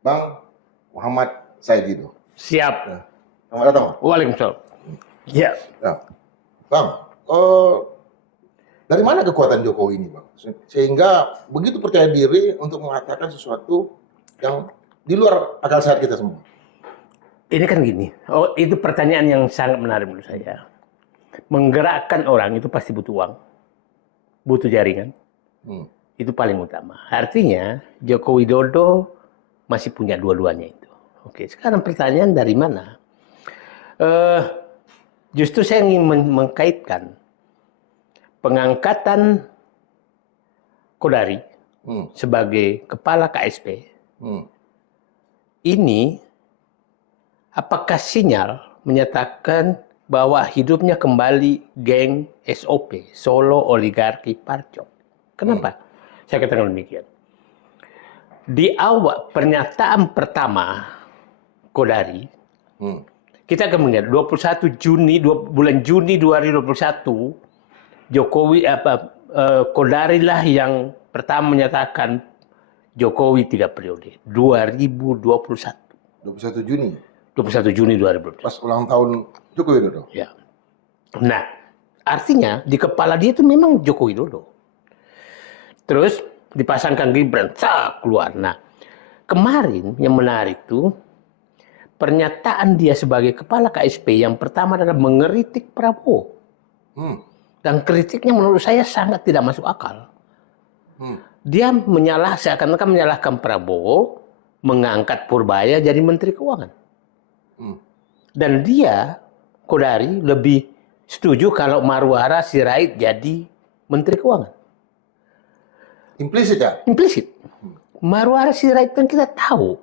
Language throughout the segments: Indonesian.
Bang Muhammad Saidido. Siap. Ya. Selamat datang. Waalaikumsalam. Ya. Ya. Bang, dari mana kekuatan Jokowi ini, Bang? Sehingga begitu percaya diri untuk mengatakan sesuatu yang di luar akal sehat kita semua. Ini kan gini, itu pertanyaan yang sangat menarik menurut saya. Menggerakkan orang itu pasti butuh uang, butuh jaringan. Itu paling utama. Artinya Joko Widodo masih punya dua-duanya itu. Oke, sekarang pertanyaan dari mana? Justru saya ingin mengkaitkan pengangkatan Kodari sebagai kepala KSP. Ini apakah sinyal menyatakan bahwa hidupnya kembali geng SOP, Solo Oligarki Parcok? Kenapa? Saya katakan demikian. Di awal pernyataan pertama Kodari, kita akan melihat 21 Juni, bulan Juni 2021, Jokowi Kodari lah yang pertama menyatakan Jokowi 3 periode. 2021. 21 Juni. 21 Juni 2021. Pas ulang tahun Joko Widodo. Ya. Nah, artinya di kepala dia itu memang Joko Widodo. Terus dipasangkan Gibran, keluar. Nah, kemarin yang menarik tuh pernyataan dia sebagai kepala KSP yang pertama adalah mengeritik Prabowo. Dan kritiknya menurut saya sangat tidak masuk akal. Dia seakan-akan menyalahkan Prabowo mengangkat Purbaya jadi Menteri Keuangan. Dan dia, Kodari, lebih setuju kalau Marwara Sirait jadi Menteri Keuangan. Implisit ya? Implisit. Marwara Sirait kan kita tahu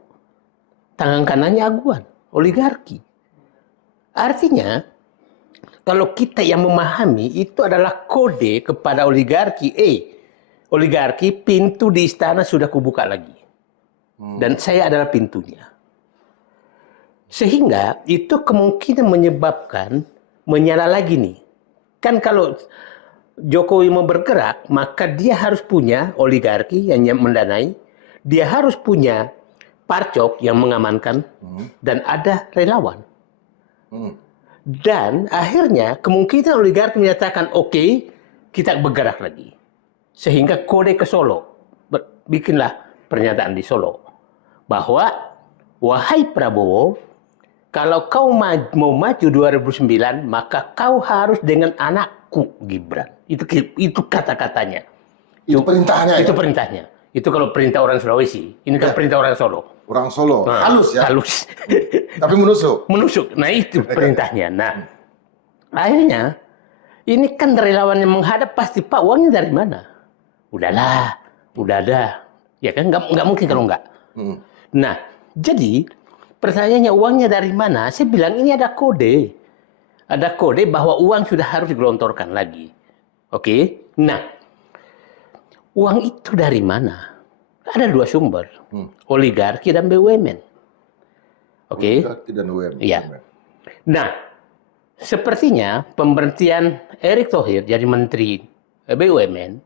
tangan kanannya Aguan, oligarki. Artinya, kalau kita yang memahami itu adalah kode kepada oligarki. Oligarki, pintu di istana sudah kubuka lagi. Dan saya adalah pintunya. Sehingga itu kemungkinan menyebabkan menyala lagi nih. Kan kalau Jokowi mau bergerak, maka dia harus punya oligarki yang mendanai. Dia harus punya Parcok yang mengamankan. Dan ada relawan. Dan akhirnya kemungkinan oligarki menyatakan oke, kita bergerak lagi. Sehingga kode ke Solo. Bikinlah pernyataan di Solo. Bahwa, wahai Prabowo, kalau kau mau maju 2009, maka kau harus dengan anakku Gibran. Itu kata-katanya. Itu perintahnya. Itu perintahnya. Itu kalau perintah orang Sulawesi. Ini kan perintah orang Solo. Orang Solo. Nah, halus ya? Halus. Tapi menusuk. Menusuk. Nah itu perintahnya. Nah, akhirnya ini kan relawan yang menghadap pasti, Pak, uangnya dari mana? Udahlah, udah ada. Ya kan, nggak mungkin kalau nggak. Nah, jadi pertanyaannya uangnya dari mana? Saya bilang ini ada kode. Ada kode bahwa uang sudah harus digelontorkan lagi. Oke? Nah, uang itu dari mana? Ada dua sumber. Oligarki dan BUMN. Oke? Oligarki dan BUMN. Iya. Nah, sepertinya pemberhentian Erick Thohir jadi Menteri BUMN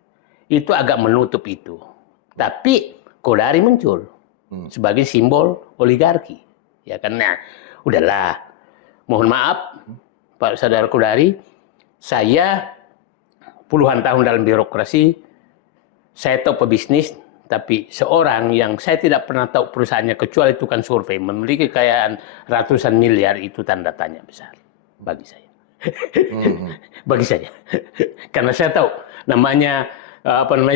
itu agak menutup itu. Tapi Kodari muncul sebagai simbol oligarki. Ya karena udahlah. Mohon maaf Pak Saudara Kodari, saya puluhan tahun dalam birokrasi, saya tahu pebisnis, tapi seorang yang saya tidak pernah tahu perusahaannya kecuali tukang survei memiliki kekayaan ratusan miliar, itu tanda tanya besar bagi saya. Bagi saya. Karena saya tahu namanya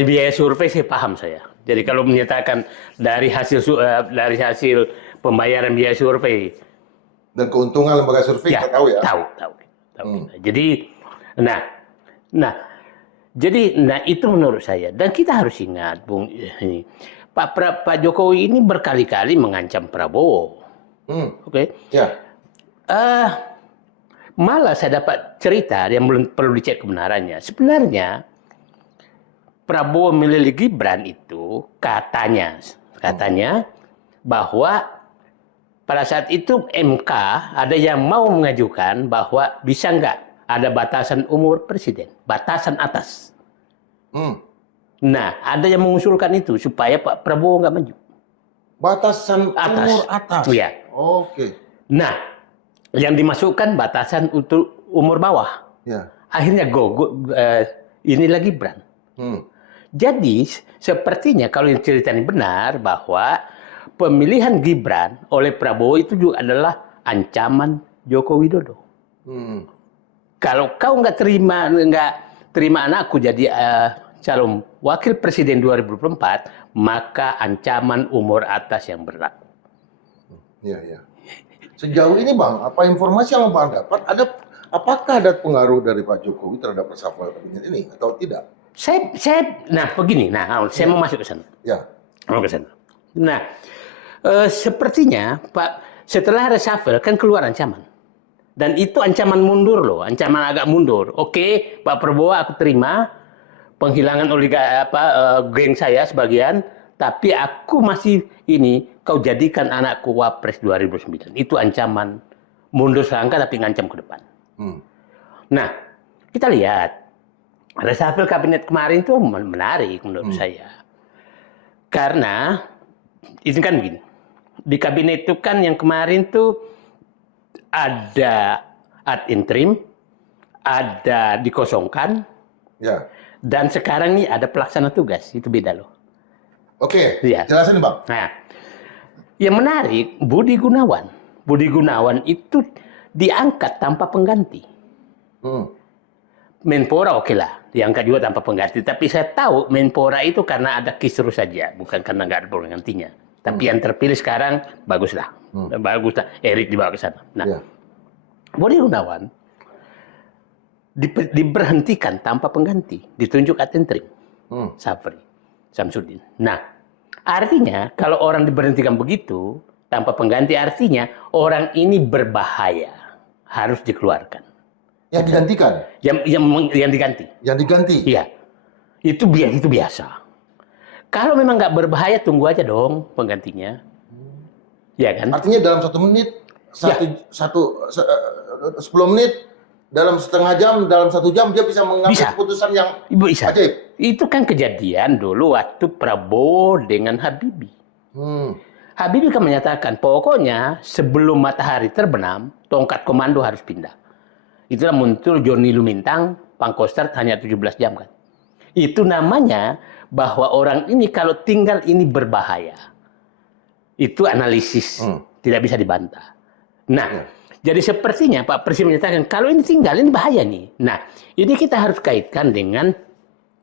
biaya survei, saya paham saya. Jadi kalau menyatakan dari hasil pembayaran biaya survei dan keuntungan lembaga survei, ya, kita tahu ya. Tahu. Jadi, jadi itu menurut saya. Dan kita harus ingat, Bung, ini Pak Jokowi ini berkali-kali mengancam Prabowo. Oke. Ya. Malah saya dapat cerita yang belum perlu dicek kebenarannya. Sebenarnya Prabowo memilih Gibran itu katanya bahwa pada saat itu MK ada yang mau mengajukan bahwa bisa nggak ada batasan umur presiden, batasan atas. Nah, ada yang mengusulkan itu supaya Pak Prabowo nggak maju. Batasan Atas. umur atas. Iya. Oke. Nah, yang dimasukkan batasan untuk umur bawah. Ya. Akhirnya inilah Gibran. Jadi sepertinya kalau yang ceritanya benar bahwa pemilihan Gibran oleh Prabowo itu juga adalah ancaman Joko Widodo. Kalau kau nggak terima anakku jadi calon wakil presiden 2024, maka ancaman umur atas yang berlaku. Iya, iya. Sejauh ini Bang, apa informasi yang Bang dapat, apakah ada pengaruh dari Pak Jokowi terhadap reshuffle kabinet ini atau tidak? Saya mau masuk ke sana. Ya. Mau ke sana. Nah, sepertinya setelah reshuffle kan keluar ancaman. Dan itu ancaman mundur loh, ancaman agak mundur. Oke, Pak Prabowo aku terima penghilangan geng saya sebagian, tapi aku masih kau jadikan anakku Wapres 2009. Itu ancaman mundur selangkah tapi ngancam ke depan. Nah, kita lihat reshuffle kabinet kemarin itu menarik menurut saya. Karena itu kan begini. Di kabinet itu kan yang kemarin tuh ada ad interim, ada dikosongkan, ya. Dan sekarang nih ada pelaksana tugas. Itu beda loh. Oke, ya. Jelasin Bang. Nah, yang menarik Budi Gunawan. Budi Gunawan itu diangkat tanpa pengganti. Menpora oke lah, diangkat juga tanpa pengganti. Tapi saya tahu Menpora itu karena ada kisruh saja, bukan karena nggak ada penggantinya. Tapi yang terpilih sekarang baguslah, baguslah. Erik dibawa ke sana. Nah, Budi Gunawan diberhentikan tanpa pengganti, ditunjuk ad interim, Safri Samsudin. Nah, artinya kalau orang diberhentikan begitu tanpa pengganti, artinya orang ini berbahaya, harus dikeluarkan. Yang digantikan? Yang diganti. Yang diganti? Iya. Itu biasa. Kalau memang nggak berbahaya, tunggu aja dong penggantinya. Ya kan? Artinya dalam 1 menit, 10 menit, dalam setengah jam, dalam 1 jam, dia bisa mengambil keputusan yang ajaib. Itu kan kejadian dulu waktu Prabowo dengan Habibie. Habibie kan menyatakan, pokoknya sebelum matahari terbenam, tongkat komando harus pindah. Itulah muncul Johnny Lumintang, Pangkostrat hanya 17 jam kan. Itu namanya bahwa orang ini kalau tinggal ini berbahaya. Itu analisis, tidak bisa dibantah. Nah, jadi sepertinya Pak Presiden menyatakan kalau ini tinggal ini bahaya nih. Nah, ini kita harus kaitkan dengan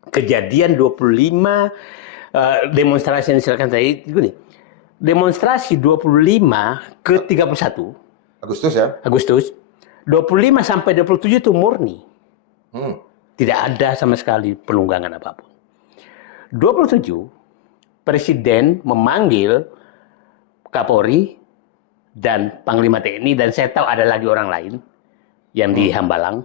kejadian 25 demonstrasi yang disilakan tadi. Demonstrasi 25 ke 31 Agustus ya? Agustus. 25 sampai 27 itu murni. Tidak ada sama sekali penunggangan apapun. 27, Presiden memanggil Kapolri dan Panglima TNI, dan saya tahu ada lagi orang lain yang di Hambalang,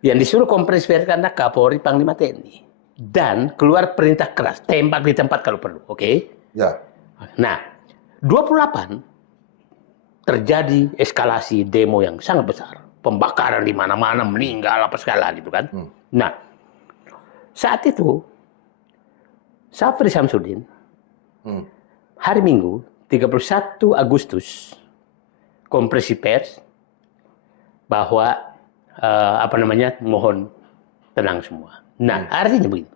yang disuruh konferensi pers karena Kapolri Panglima TNI. Dan keluar perintah keras, tembak di tempat kalau perlu. Oke? Ya. Nah, 28, terjadi eskalasi demo yang sangat besar. Pembakaran di mana-mana, meninggal apa segala gitu kan. Nah, saat itu Safri Samsudin hari Minggu 31 Agustus konferensi pers bahwa mohon tenang semua. Nah, artinya begini.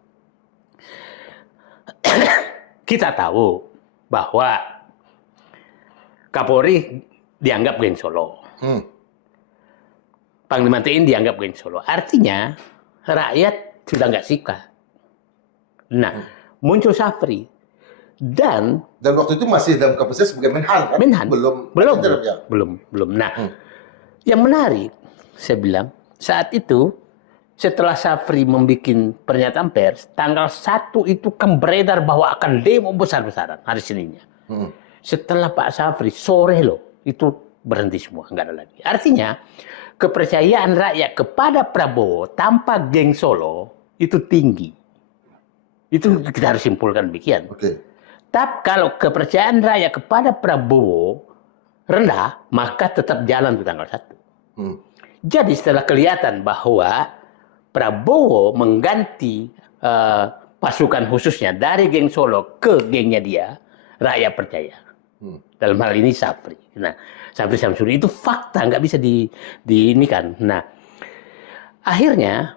Kita tahu bahwa Kapolri dianggap geng Solo. Panglima TNI dianggap geng Solo. Artinya rakyat sudah nggak suka. Nah, muncul Safri. Dan waktu itu masih dalam kapasitas sebagai Menhan kan? Menhan. Belum. Nah, yang menarik, saya bilang, saat itu setelah Safri membuat pernyataan pers, tanggal 1 itu kan beredar bahwa akan demo besar-besaran hari Seninnya. Setelah Pak Safri, sore loh, itu berhenti semua, nggak ada lagi. Artinya, kepercayaan rakyat kepada Prabowo tanpa geng Solo itu tinggi. Itu kita harus simpulkan demikian. Tapi kalau kepercayaan rakyat kepada Prabowo rendah, maka tetap jalan di tanggal 1. Jadi setelah kelihatan bahwa Prabowo mengganti pasukan khususnya dari geng Solo ke gengnya dia, rakyat percaya. Dalam hal ini Syafri. Nah, Syafri Syamsuddin itu fakta, nggak bisa ini kan. Nah, akhirnya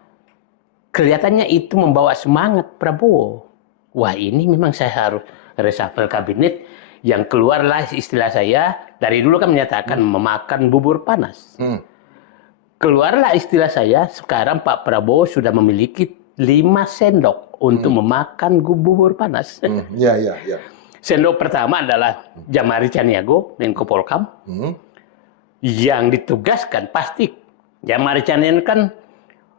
kelihatannya itu membawa semangat Prabowo. Wah, ini memang saya harus reshuffle kabinet. Yang keluarlah istilah saya, dari dulu kan menyatakan memakan bubur panas. Keluarlah istilah saya, sekarang Pak Prabowo sudah memiliki 5 sendok untuk memakan bubur panas. Ya. Sendok pertama adalah Jamari Caniago, Menko Polkam, yang ditugaskan pasti. Jamari Caniago kan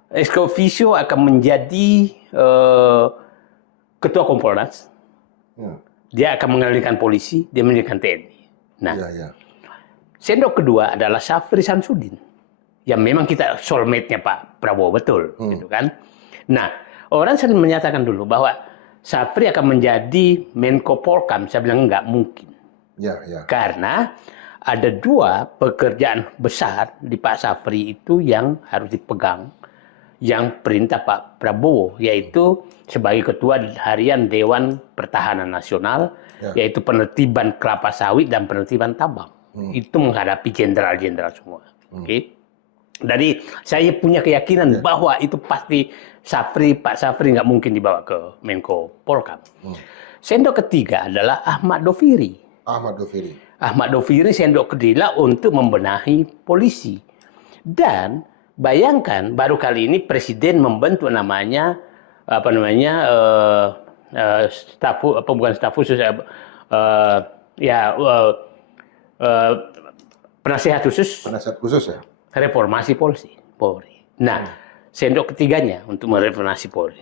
ex officio akan menjadi ketua Kompolnas. Dia akan mengendalikan polisi, dia mengendalikan TNI. Nah, sendok kedua adalah Syafri Syamsuddin, yang memang kita soulmate-nya Pak Prabowo betul, gitu kan. Nah, orang sering menyatakan dulu bahwa Syafri akan menjadi Menko Polkam. Saya bilang nggak mungkin. Karena ada 2 pekerjaan besar di Pak Syafri itu yang harus dipegang, yang perintah Pak Prabowo, yaitu sebagai Ketua Harian Dewan Pertahanan Nasional, yaitu penertiban kelapa sawit dan penertiban tambang. Itu menghadapi jenderal-jenderal semua. Jadi saya punya keyakinan bahwa itu pasti Pak Syafri nggak mungkin dibawa ke Menko Polkam. Sendok ketiga adalah Ahmad Doviri. Ahmad Doviri sendok kedua untuk membenahi polisi. Dan bayangkan baru kali ini Presiden membentuk namanya penasihat khusus. Penasihat khusus ya. Reformasi Polri. Nah, sendok ketiganya untuk mereformasi Polri.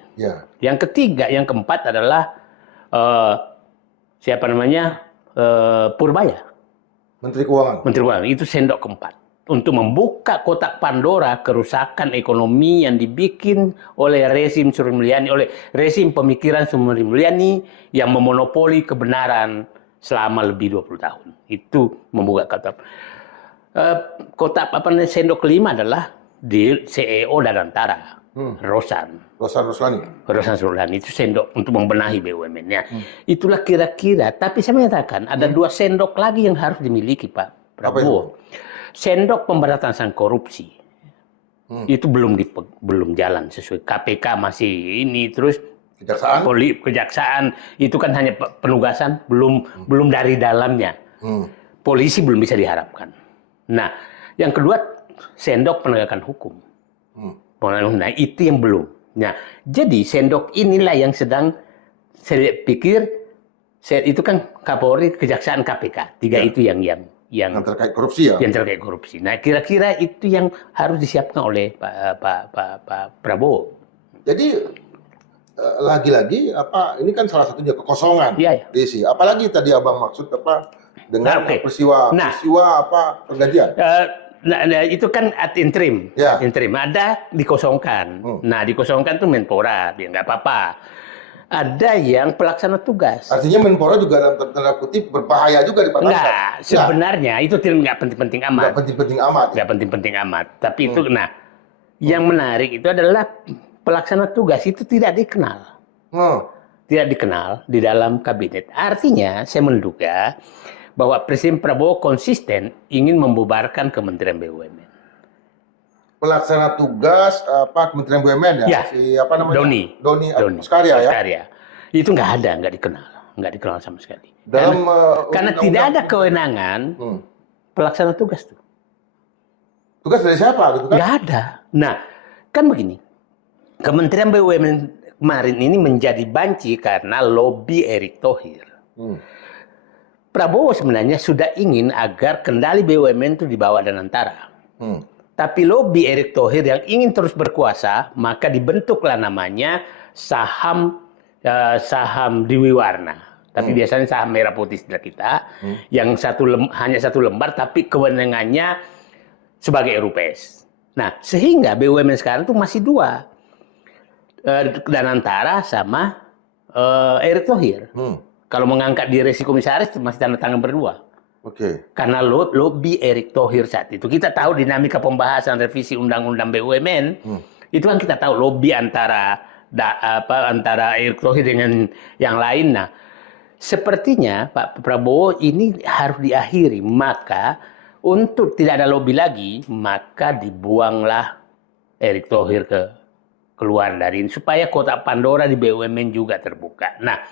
Yang ketiga, yang keempat adalah Purbaya. Menteri Keuangan. Itu sendok keempat untuk membuka kotak Pandora kerusakan ekonomi yang dibikin oleh rezim Sri Mulyani, oleh rezim pemikiran Sri Mulyani yang memonopoli kebenaran selama lebih 20 tahun. Itu membuka kotak. Sendok kelima adalah di CEO dan antara Rosan Roslani itu sendok untuk membenahi BUMN-nya. Itulah kira-kira. Tapi saya menyatakan ada 2 sendok lagi yang harus dimiliki Pak Prabowo. Sendok pemberantasan korupsi itu belum jalan sesuai. KPK masih ini, terus kejaksaan itu kan hanya penugasan, belum dari dalamnya. Polisi belum bisa diharapkan. Nah, yang kedua sendok penegakan hukum. Nah, itu yang belum. Nah, jadi sendok inilah yang sedang saya pikir itu kan Kapolri, Kejaksaan, KPK. 3 itu yang terkait korupsi ya. Yang terkait korupsi. Nah, kira-kira itu yang harus disiapkan oleh Pak Prabowo. Jadi lagi-lagi ini kan salah satunya kekosongan. Desi. Apalagi tadi Abang maksud dengan peristiwa pergantian. Nah, itu kan ad interim. Interim ada dikosongkan. Nah, dikosongkan itu Menpora, dia nggak apa-apa. Ada yang pelaksana tugas. Artinya Menpora juga dalam tanda kutip berbahaya juga di Pantai. Enggak, sebenarnya itu nggak penting-penting amat. Nggak penting-penting amat. Tapi itu, yang menarik itu adalah pelaksana tugas itu tidak dikenal. Tidak dikenal di dalam kabinet. Artinya, saya menduga bahwa Presiden Prabowo konsisten ingin membubarkan Kementerian BUMN. Pelaksana tugas Kementerian BUMN ya? Doni Askharia. Itu nggak dikenal sama sekali. Karena tidak ada kewenangan pelaksana tugas tuh. Tugas dari siapa gitu kan? Nggak ada. Nah, kan begini. Kementerian BUMN kemarin ini menjadi banci karena lobby Erick Thohir. Prabowo sebenarnya sudah ingin agar kendali BUMN itu dibawa dan antara. Tapi lobby Erick Thohir yang ingin terus berkuasa, maka dibentuklah namanya saham Dewi Warna. Tapi biasanya saham merah putih istilah kita, yang hanya 1 lembar, tapi kewenangannya sebagai RUPS. Nah, sehingga BUMN sekarang itu masih 2. Danantara sama Erick Thohir. Kalau mengangkat diri si komisaris masih tanda tangan berdua. Karena lobby Erick Thohir saat itu. Kita tahu dinamika pembahasan revisi Undang-Undang BUMN. Itu kan kita tahu lobby antara Erick Thohir dengan yang lain. Nah, sepertinya Pak Prabowo ini harus diakhiri. Maka untuk tidak ada lobby lagi, maka dibuanglah Erick Thohir keluar dari ini supaya kotak Pandora di BUMN juga terbuka. Nah,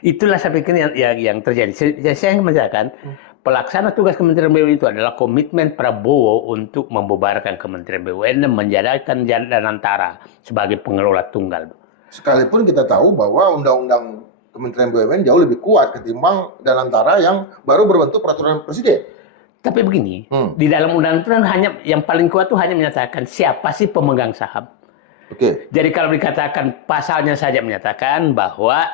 itulah saya pikir yang terjadi. Saya mengatakan pelaksana tugas Kementerian BUMN itu adalah komitmen Prabowo untuk membubarkan Kementerian BUMN dan menjadikan Danantara sebagai pengelola tunggal. Sekalipun kita tahu bahwa undang-undang Kementerian BUMN jauh lebih kuat ketimbang Danantara yang baru berbentuk peraturan presiden. Tapi begini, di dalam undang-undang hanya yang paling kuat itu hanya menyatakan siapa sih pemegang saham. Oke. Jadi kalau dikatakan pasalnya saja menyatakan bahwa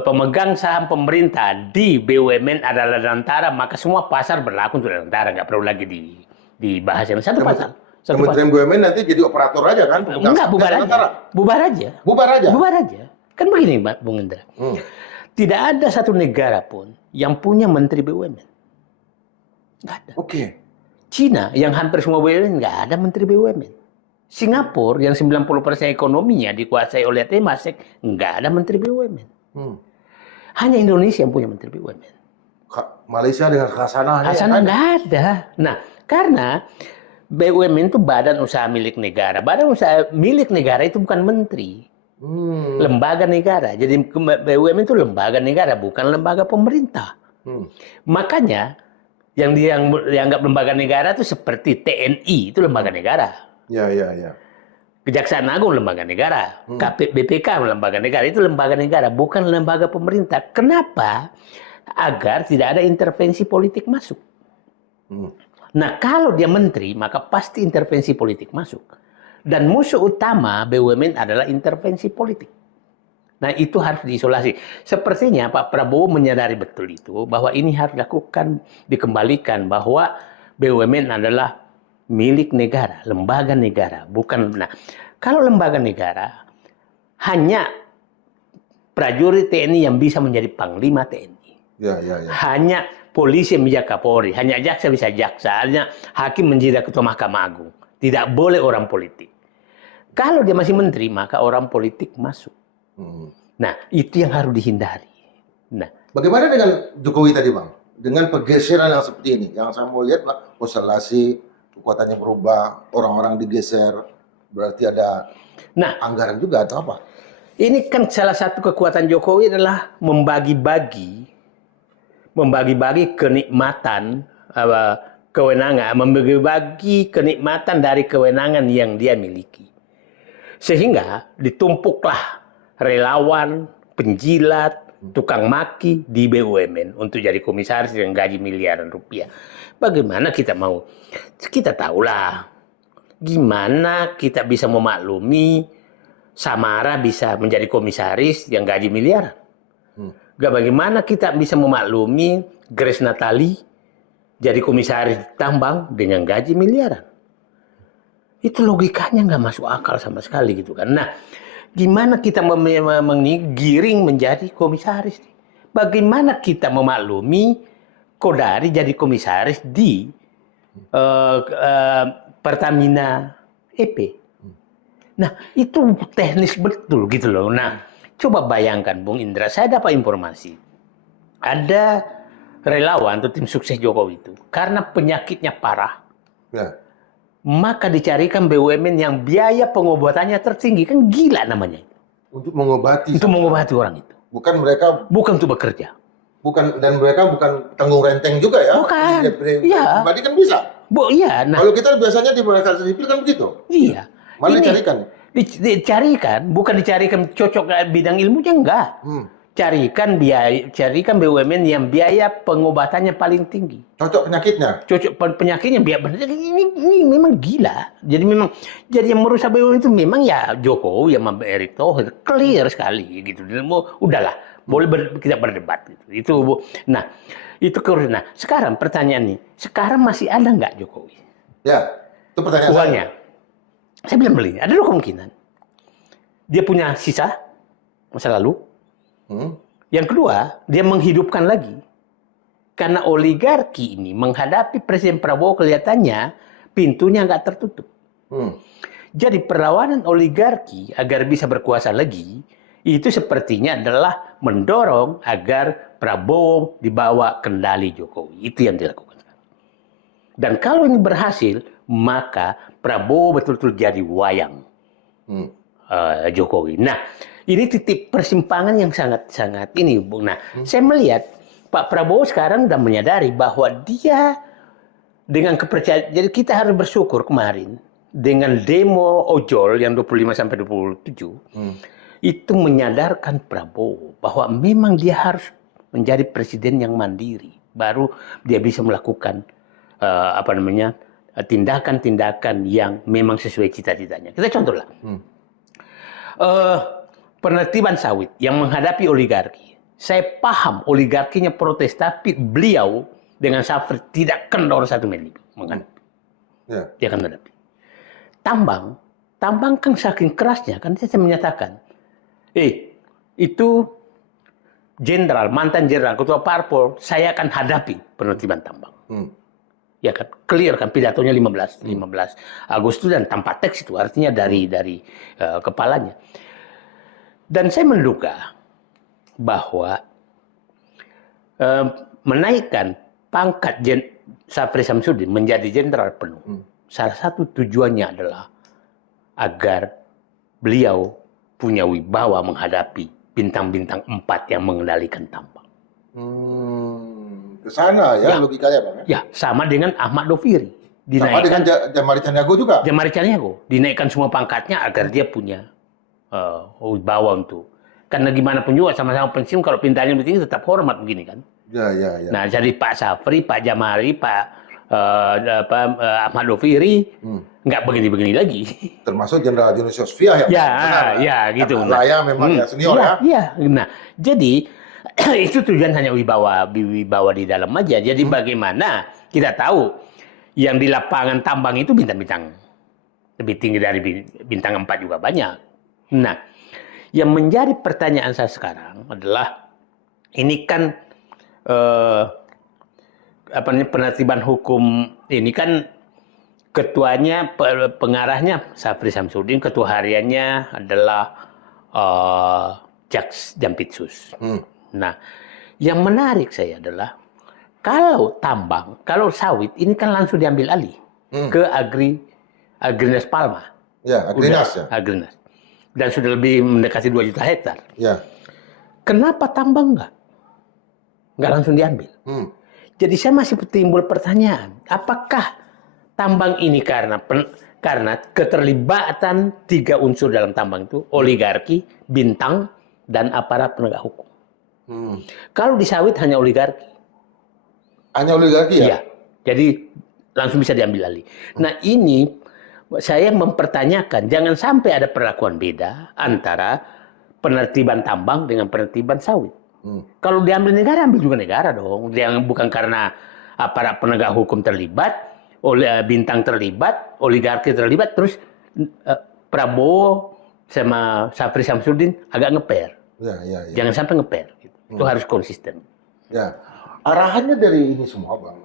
pemegang saham pemerintah di BUMN adalah Danantara, maka semua pasar berlaku untuk Danantara, nggak perlu lagi dibahas yang satu pasal. Kementerian BUMN nanti jadi operator aja kan? Enggak, bubar aja. Bubar aja. Bubar aja? Bubar aja. Kan begini, Bung Indra. Tidak ada satu negara pun yang punya menteri BUMN. Nggak ada. Oke. Cina yang hampir semua BUMN nggak ada menteri BUMN. Singapura yang 90% ekonominya dikuasai oleh Temasek nggak ada menteri BUMN. Hanya Indonesia yang punya menteri BUMN. Malaysia dengan Khazanah nggak ada. Nah, karena BUMN itu badan usaha milik negara. Badan usaha milik negara itu bukan menteri. Lembaga negara. Jadi BUMN itu lembaga negara, bukan lembaga pemerintah. Makanya yang dianggap lembaga negara itu seperti TNI, itu lembaga negara. Ya. Kejaksaan Agung lembaga negara, BPK lembaga negara, itu lembaga negara, bukan lembaga pemerintah. Kenapa? Agar tidak ada intervensi politik masuk. Nah, kalau dia menteri, maka pasti intervensi politik masuk. Dan musuh utama BUMN adalah intervensi politik. Nah, itu harus diisolasi. Sepertinya Pak Prabowo menyadari betul itu, bahwa ini harus dikembalikan bahwa BUMN adalah milik negara, lembaga negara, bukan. Nah, kalau lembaga negara hanya prajurit TNI yang bisa menjadi panglima TNI. Ya. Hanya polisi yang bisa Kapolri, hanya jaksa bisa jaksa, hanya hakim menjadi ketua Mahkamah Agung. Tidak boleh orang politik. Kalau dia masih menteri, maka orang politik masuk. Nah, itu yang harus dihindari. Nah, bagaimana dengan Jokowi tadi, Bang? Dengan pergeseran yang seperti ini, yang saya mau lihat, konstelasi kekuatannya berubah, orang-orang digeser, berarti ada anggaran juga atau apa? Ini kan salah satu kekuatan Jokowi adalah membagi-bagi kenikmatan kewenangan, membagi-bagi kenikmatan dari kewenangan yang dia miliki. Sehingga ditumpuklah relawan, penjilat, tukang maki di BUMN untuk jadi komisaris dengan gaji miliaran rupiah. Bagaimana kita mau? Kita tahulah gimana kita bisa memaklumi Samara bisa menjadi komisaris yang gaji miliaran. Bagaimana kita bisa memaklumi Grace Natali jadi komisaris tambang dengan gaji miliaran. Itu logikanya nggak masuk akal sama sekali gitu kan. Nah, gimana kita menggiring menjadi komisaris? Bagaimana kita memaklumi Kodari jadi komisaris di Pertamina EP? Nah, itu teknis betul gitu loh. Nah, coba bayangkan Bung Indra, saya dapat informasi. Ada relawan atau tim sukses Jokowi itu, karena penyakitnya parah, maka dicarikan BUMN yang biaya pengobatannya tertinggi. Kan gila namanya. Untuk mengobati. Untuk mengobati orang itu. Bukan mereka. Bukan untuk bekerja. Bukan, dan mereka bukan tanggung renteng juga ya. Bukan. Iya. Berarti kan bisa. Iya. Nah, kalau kita biasanya di masyarakat sipil kan begitu. Iya. Malah dicarikan. Dicarikan, bukan dicarikan cocok bidang ilmunya, enggak. Carikan BUMN yang biaya pengobatannya paling tinggi. Cocok penyakitnya. Cocok penyakitnya ini memang gila. Jadi yang merusak BUMN itu memang ya Jokowi sama Erick Thohir, clear sekali gitu. Udahlah, boleh kita berdebat gitu. Nah, itu nah, sekarang pertanyaan nih, sekarang masih ada nggak Jokowi? Ya, itu pertanyaan uangnya. Saya bilang beli, ada dua kemungkinan. Dia punya sisa masa lalu. Yang kedua, dia menghidupkan lagi. Karena oligarki ini menghadapi Presiden Prabowo kelihatannya pintunya nggak tertutup. Jadi perlawanan oligarki agar bisa berkuasa lagi, itu sepertinya adalah mendorong agar Prabowo dibawa kendali Jokowi. Itu yang dilakukan. Dan kalau ini berhasil, maka Prabowo betul-betul jadi wayang Jokowi. Nah, ini titik persimpangan yang sangat-sangat ini, Bung. Nah, saya melihat Pak Prabowo sekarang sudah menyadari bahwa dia dengan kepercayaan, jadi kita harus bersyukur kemarin dengan demo ojol yang 25 sampai 27 itu menyadarkan Prabowo bahwa memang dia harus menjadi presiden yang mandiri, baru dia bisa melakukan tindakan-tindakan yang memang sesuai cita-citanya. Kita contohlah penertiban sawit yang menghadapi oligarki. Saya paham oligarkinya protes, tapi beliau dengan Safri tidak kendor satu menit menghadapi. Dia akan menghadapi. Tambang kan saking kerasnya, kan saya menyatakan, itu jenderal, mantan jenderal, ketua parpol, saya akan hadapi penertiban tambang. Ya kan, clear kan pidatonya 15 Agustus dan tanpa teks itu, artinya dari kepalanya. Dan saya menduga bahwa menaikkan pangkat Safri Samsudin menjadi jenderal penuh, salah satu tujuannya adalah agar beliau punya wibawa menghadapi bintang-bintang 4 yang mengendalikan tambang. Ke sana ya logikanya, Bang. Ya, sama dengan Ahmad Doviri. Sama dengan Jamari Caniago juga. Jamari Caniago dinaikkan semua pangkatnya agar dia punya wibawa untuk. Karena gimana pun juga sama-sama pensiun, kalau pintanya begini tetap hormat begini kan. Ya. Nah, jadi Pak Safri, Pak Jamari, Pak Ahmad Doviri nggak begini-begini lagi. Termasuk Jenderal Yunus Yosfia ya gitu. Saya memang senior ya. Iya. Nah, jadi itu tujuan hanya wibawa di dalam aja. Jadi bagaimana kita tahu yang di lapangan tambang itu bintang-bintang lebih tinggi dari bintang 4 juga banyak. Nah, yang menjadi pertanyaan saya sekarang adalah ini kan penertiban hukum ini kan ketuanya pengarahnya Safri Samsudin, ketua hariannya adalah Jaks Jampitsus. Nah, yang menarik saya adalah kalau sawit ini kan langsung diambil alih ke Agrinas Palma. Ya, Agrinas ya. Agrinas. Dan sudah lebih mendekati 2 juta hektar. Ya. Kenapa tambang nggak langsung diambil? Jadi saya masih timbul pertanyaan, apakah tambang ini karena keterlibatan 3 unsur dalam tambang itu, oligarki, bintang, dan aparat penegak hukum. Kalau di sawit hanya oligarki. Hanya oligarki ya? Iya. Jadi langsung bisa diambil alih. Nah, ini saya mempertanyakan jangan sampai ada perlakuan beda antara penertiban tambang dengan penertiban sawit. Kalau diambil negara, ambil juga negara dong. Yang bukan karena aparat penegak hukum terlibat, bintang terlibat, oligarki terlibat, terus Prabowo sama Safri Samsudin agak ngeper. Ya. Jangan sampai ngeper. Gitu. Itu harus konsisten. Ya. Arahannya dari ini semua, Bang.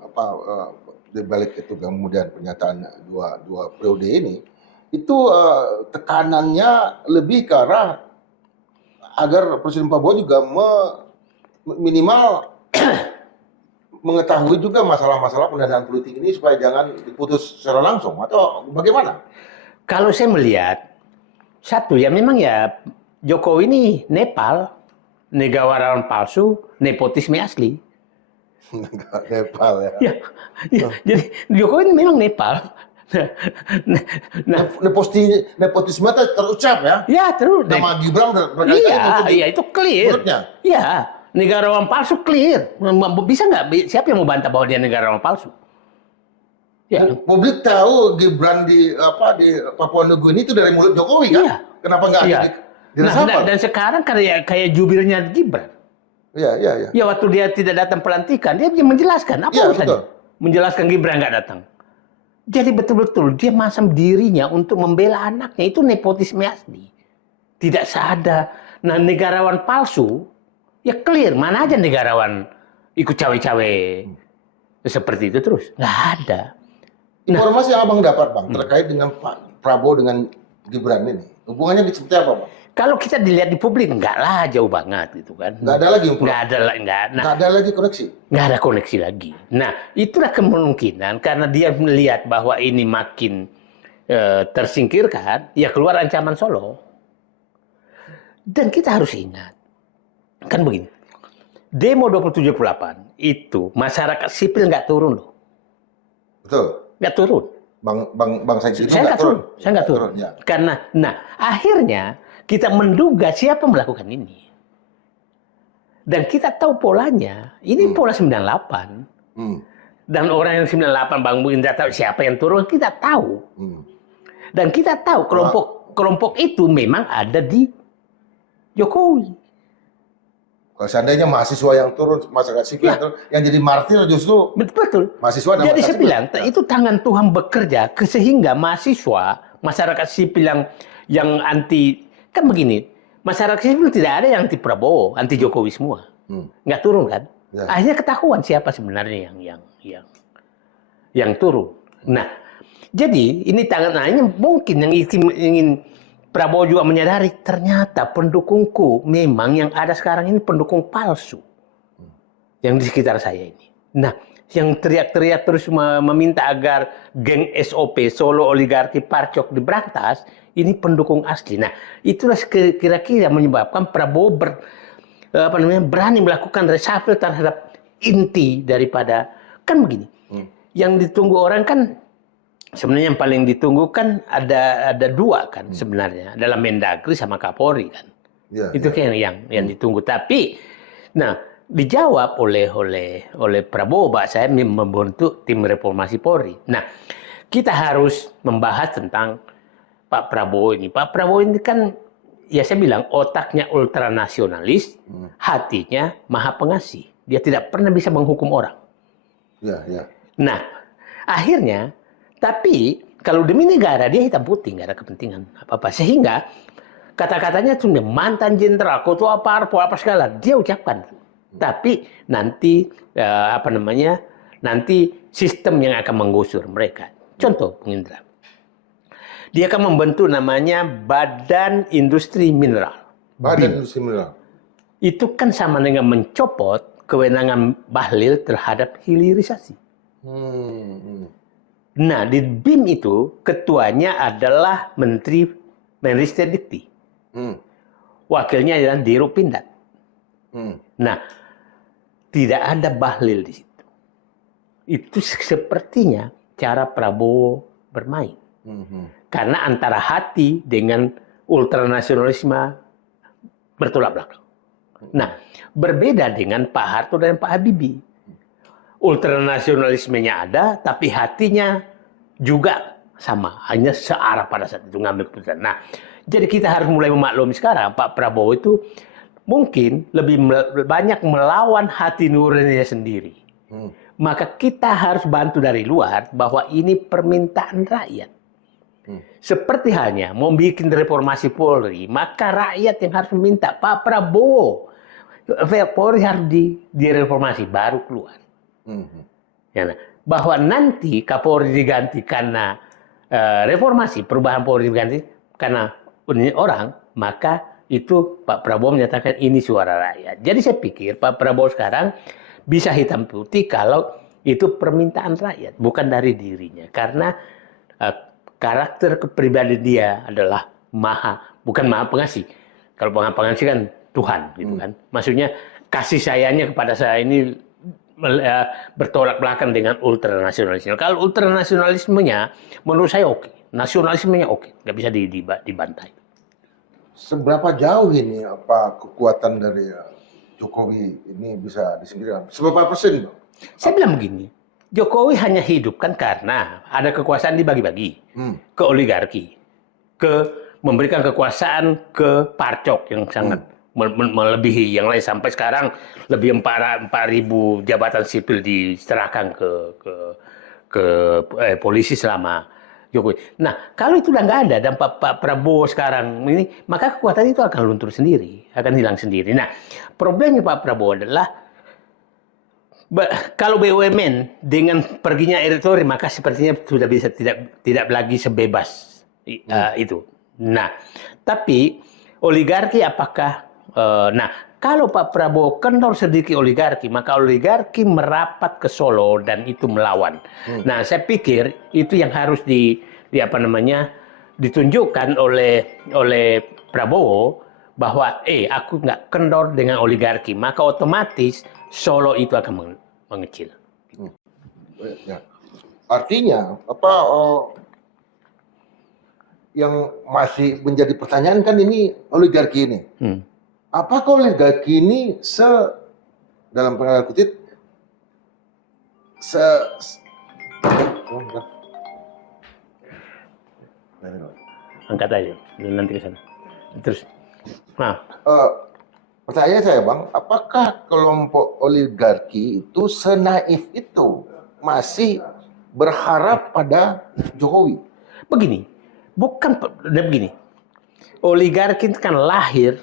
Di balik itu kemudian pernyataan dua periode ini, itu tekanannya lebih ke arah agar Presiden Prabowo juga minimal mengetahui juga masalah-masalah pendanaan politik ini supaya jangan diputus secara langsung, atau bagaimana? Kalau saya melihat, satu ya memang ya Jokowi ini negarawan palsu, nepotisme asli. Nepal ya. Jadi Jokowi ini memang Nepal. Nepotisme terucap ya. Ya, terus. Nama Gibran berkali-kali muncul. Iya, itu clear. Iya, negarawan palsu clear. Bisa nggak? Siapa yang mau bantah bahwa dia negarawan palsu? Ya. Publik tahu Gibran di Papua Nugini itu dari mulut Jokowi kan? Iya. Kenapa nggak ada dan sekarang kayak jubirnya Gibran. Iya. Ya, waktu dia tidak datang pelantikan, dia menjelaskan apa urusannya. Menjelaskan Gibran nggak datang. Jadi betul-betul dia masam dirinya untuk membela anaknya, itu nepotisme asli. Tidak sadar. Nah, negarawan palsu, ya clear, mana aja negarawan ikut cawe-cawe seperti itu terus. Nggak ada. Informasi yang Abang dapat, Bang, terkait dengan Pak Prabowo dengan Gibran ini, hubungannya seperti apa, Bang? Kalau kita dilihat di publik, enggak lah, jauh banget gitu kan. Nggak ada lagi, Bro. Nggak ada, Nggak ada lagi koneksi. nggak ada koneksi lagi. Nah, itulah kemungkinan karena dia melihat bahwa ini makin tersingkirkan, ya keluar ancaman Solo. Dan kita harus ingat, kan begini, demo 27/8 itu masyarakat sipil nggak turun loh. Betul. Nggak turun. Bang Said itu Saya nggak turun. Saya nggak turun. Ya. Karena, akhirnya kita menduga siapa melakukan ini. Dan kita tahu polanya. Ini pola 98. Dan orang yang 98, Bang Bu Indra tahu siapa yang turun, kita tahu. Dan kita tahu kelompok itu memang ada di Jokowi. Kalau seandainya mahasiswa yang turun, masyarakat sipil yang jadi martir justru betul. Mahasiswa dan jadi saya masyarakat bilang itu tangan Tuhan bekerja sehingga mahasiswa, masyarakat sipil yang anti, kan begini, masyarakat sipil tidak ada yang anti Prabowo, anti Jokowi semua, nggak turun kan? Ya. Akhirnya ketahuan siapa sebenarnya yang turun. Nah, jadi ini tangannya mungkin yang ingin Prabowo juga menyadari ternyata pendukungku memang yang ada sekarang ini pendukung palsu yang di sekitar saya ini. Nah, yang teriak-teriak terus meminta agar geng SOP Solo Oligarki Parcok diberantas, ini pendukung asli. Nah, itulah kira-kira menyebabkan Prabowo berani melakukan reshuffle terhadap inti daripada, kan begini. Yang ditunggu orang kan sebenarnya yang paling ditunggu kan ada dua kan sebenarnya, dalam Mendagri sama Kapolri kan. Itu kan yang ditunggu. Tapi dijawab oleh Prabowo bahwa saya membentuk tim reformasi Polri. Nah, kita harus membahas tentang Pak Prabowo ini. Pak Prabowo ini kan ya saya bilang otaknya ultranasionalis, hatinya maha pengasih. Dia tidak pernah bisa menghukum orang. Nah, akhirnya tapi kalau demi negara dia hitam putih, nggak ada kepentingan apa-apa. Sehingga kata-katanya cuma mantan jenderal, ketua parpol apa segala dia ucapkan. Tapi nanti nanti sistem yang akan menggusur mereka. Contoh, Bung Indra, dia akan membentuk namanya Badan Industri Mineral. Badan Industri Mineral. Itu kan sama dengan mencopot kewenangan Bahlil terhadap hilirisasi. Nah, di BIM itu ketuanya adalah Menteri Menristek Dikti. Wakilnya adalah Dirut Pindad. Nah, tidak ada Bahlil di situ. Itu sepertinya cara Prabowo bermain. Karena antara hati dengan ultranasionalisme bertolak belakang. Nah, berbeda dengan Pak Harto dan Pak Habibie. Ultranasionalismenya ada, tapi hatinya juga sama, hanya searah pada saat itu ngambil keputusan. Nah, jadi kita harus mulai memaklumi sekarang Pak Prabowo itu mungkin lebih banyak melawan hati nuraninya sendiri. Maka kita harus bantu dari luar bahwa ini permintaan rakyat. Seperti halnya mau bikin reformasi Polri, maka rakyat yang harus meminta Pak Prabowo Polri harus direformasi baru keluar. Bahwa nanti Kapolri diganti karena reformasi, perubahan Polri diganti karena orang, maka itu Pak Prabowo menyatakan ini suara rakyat. Jadi saya pikir Pak Prabowo sekarang bisa hitam putih kalau itu permintaan rakyat, bukan dari dirinya. Karena karakter kepribadian dia adalah bukan maha pengasih. Kalau maha pengasih kan Tuhan, gitu kan. Maksudnya kasih sayangnya kepada saya ini bertolak belakang dengan ultranasionalisme. Kalau ultranasionalismenya menurut saya oke, nasionalismenya oke, nggak bisa dibantai. Seberapa jauh ini kekuatan dari Jokowi ini bisa disingkirkan? Seberapa persen? Saya bilang begini, Jokowi hanya hidup kan karena ada kekuasaan dibagi-bagi ke oligarki, memberikan kekuasaan ke parcok yang sangat melebihi yang lain, sampai sekarang lebih 4.000 jabatan sipil diserahkan ke polisi selama Jokowi. Nah, kalau itu udah nggak ada dan Pak Prabowo sekarang ini, maka kekuatan itu akan luntur sendiri, akan hilang sendiri. Nah, problemnya Pak Prabowo adalah kalau BUMN dengan perginya Erick Thohir, maka sepertinya sudah bisa tidak lagi sebebas itu. Nah, tapi oligarki apakah nah, kalau Pak Prabowo kendor sedikit oligarki, maka oligarki merapat ke Solo dan itu melawan. Nah, saya pikir itu yang harus apa namanya ditunjukkan oleh Prabowo bahwa aku nggak kendor dengan oligarki, maka otomatis Solo itu akan mengecil. Ya. Artinya yang masih menjadi pertanyaan kan ini oligarki ini. Apakah oligarki ini dalam tanda kutip angkat aja nanti ke sana. Terus, pertanyaan saya Bang, apakah kelompok oligarki itu senaif itu masih berharap pada Jokowi? Begini, begini. Oligarki kan lahir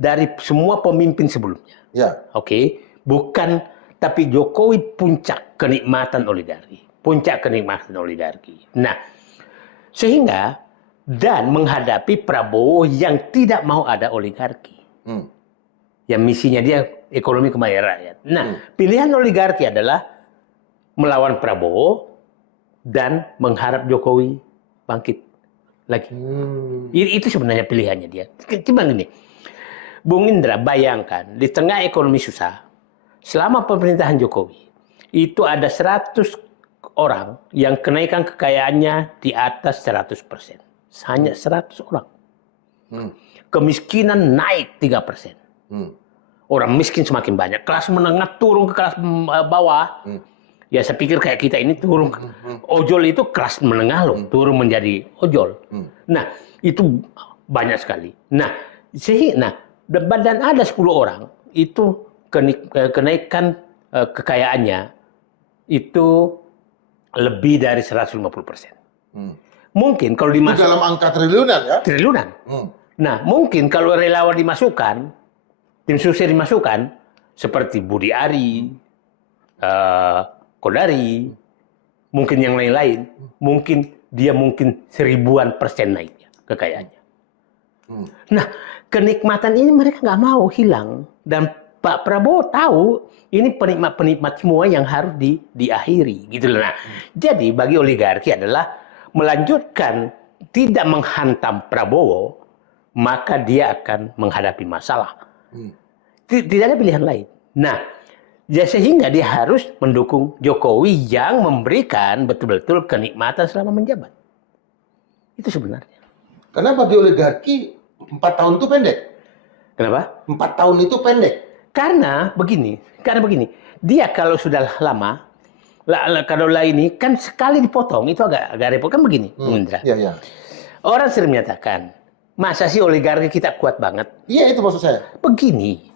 dari semua pemimpin sebelumnya. Ya. Oke, bukan, tapi Jokowi puncak kenikmatan oligarki. Puncak kenikmatan oligarki. Nah, sehingga dan menghadapi Prabowo yang tidak mau ada oligarki. Yang misinya dia ekonomi kemajuan rakyat. Nah, pilihan oligarki adalah melawan Prabowo dan mengharap Jokowi bangkit lagi. Itu sebenarnya pilihannya dia. Cuma gini, Bung Indra, bayangkan di tengah ekonomi susah, selama pemerintahan Jokowi, itu ada 100 orang yang kenaikan kekayaannya di atas 100%. Hanya 100 orang. Kemiskinan naik 3%. Orang miskin semakin banyak. Kelas menengah turun ke kelas bawah. Ya saya pikir kayak kita ini turun. Ojol itu kelas menengah loh. Turun menjadi ojol. Nah itu banyak sekali. Nah dan ada 10 orang itu kenaikan kekayaannya itu lebih dari 150%. Mungkin kalau dimasukkan dalam angka triliunan ya? Triliunan. Nah, mungkin kalau relawan dimasukkan, tim sukses dimasukkan, seperti Budi Ari, Kodari, mungkin yang lain-lain, mungkin dia 1000-an% naiknya kekayaannya. Nah, kenikmatan ini mereka nggak mau hilang. Dan Pak Prabowo tahu ini penikmat-penikmat semua yang harus diakhiri. Gitu loh. Nah, jadi bagi oligarki adalah melanjutkan tidak menghantam Prabowo, maka dia akan menghadapi masalah. Tidak ada pilihan lain. Nah, ya sehingga dia harus mendukung Jokowi yang memberikan betul-betul kenikmatan selama menjabat. Itu sebenarnya. Karena bagi oligarki 4 tahun itu pendek. Kenapa? 4 tahun itu pendek. Karena begini, dia kalau sudah lama, kalau ini kan sekali dipotong itu agak repot kan begini, Bung Indra. Iya. Orang sering menyatakan, masa sih oligarki kita kuat banget? Iya itu maksud saya. Begini,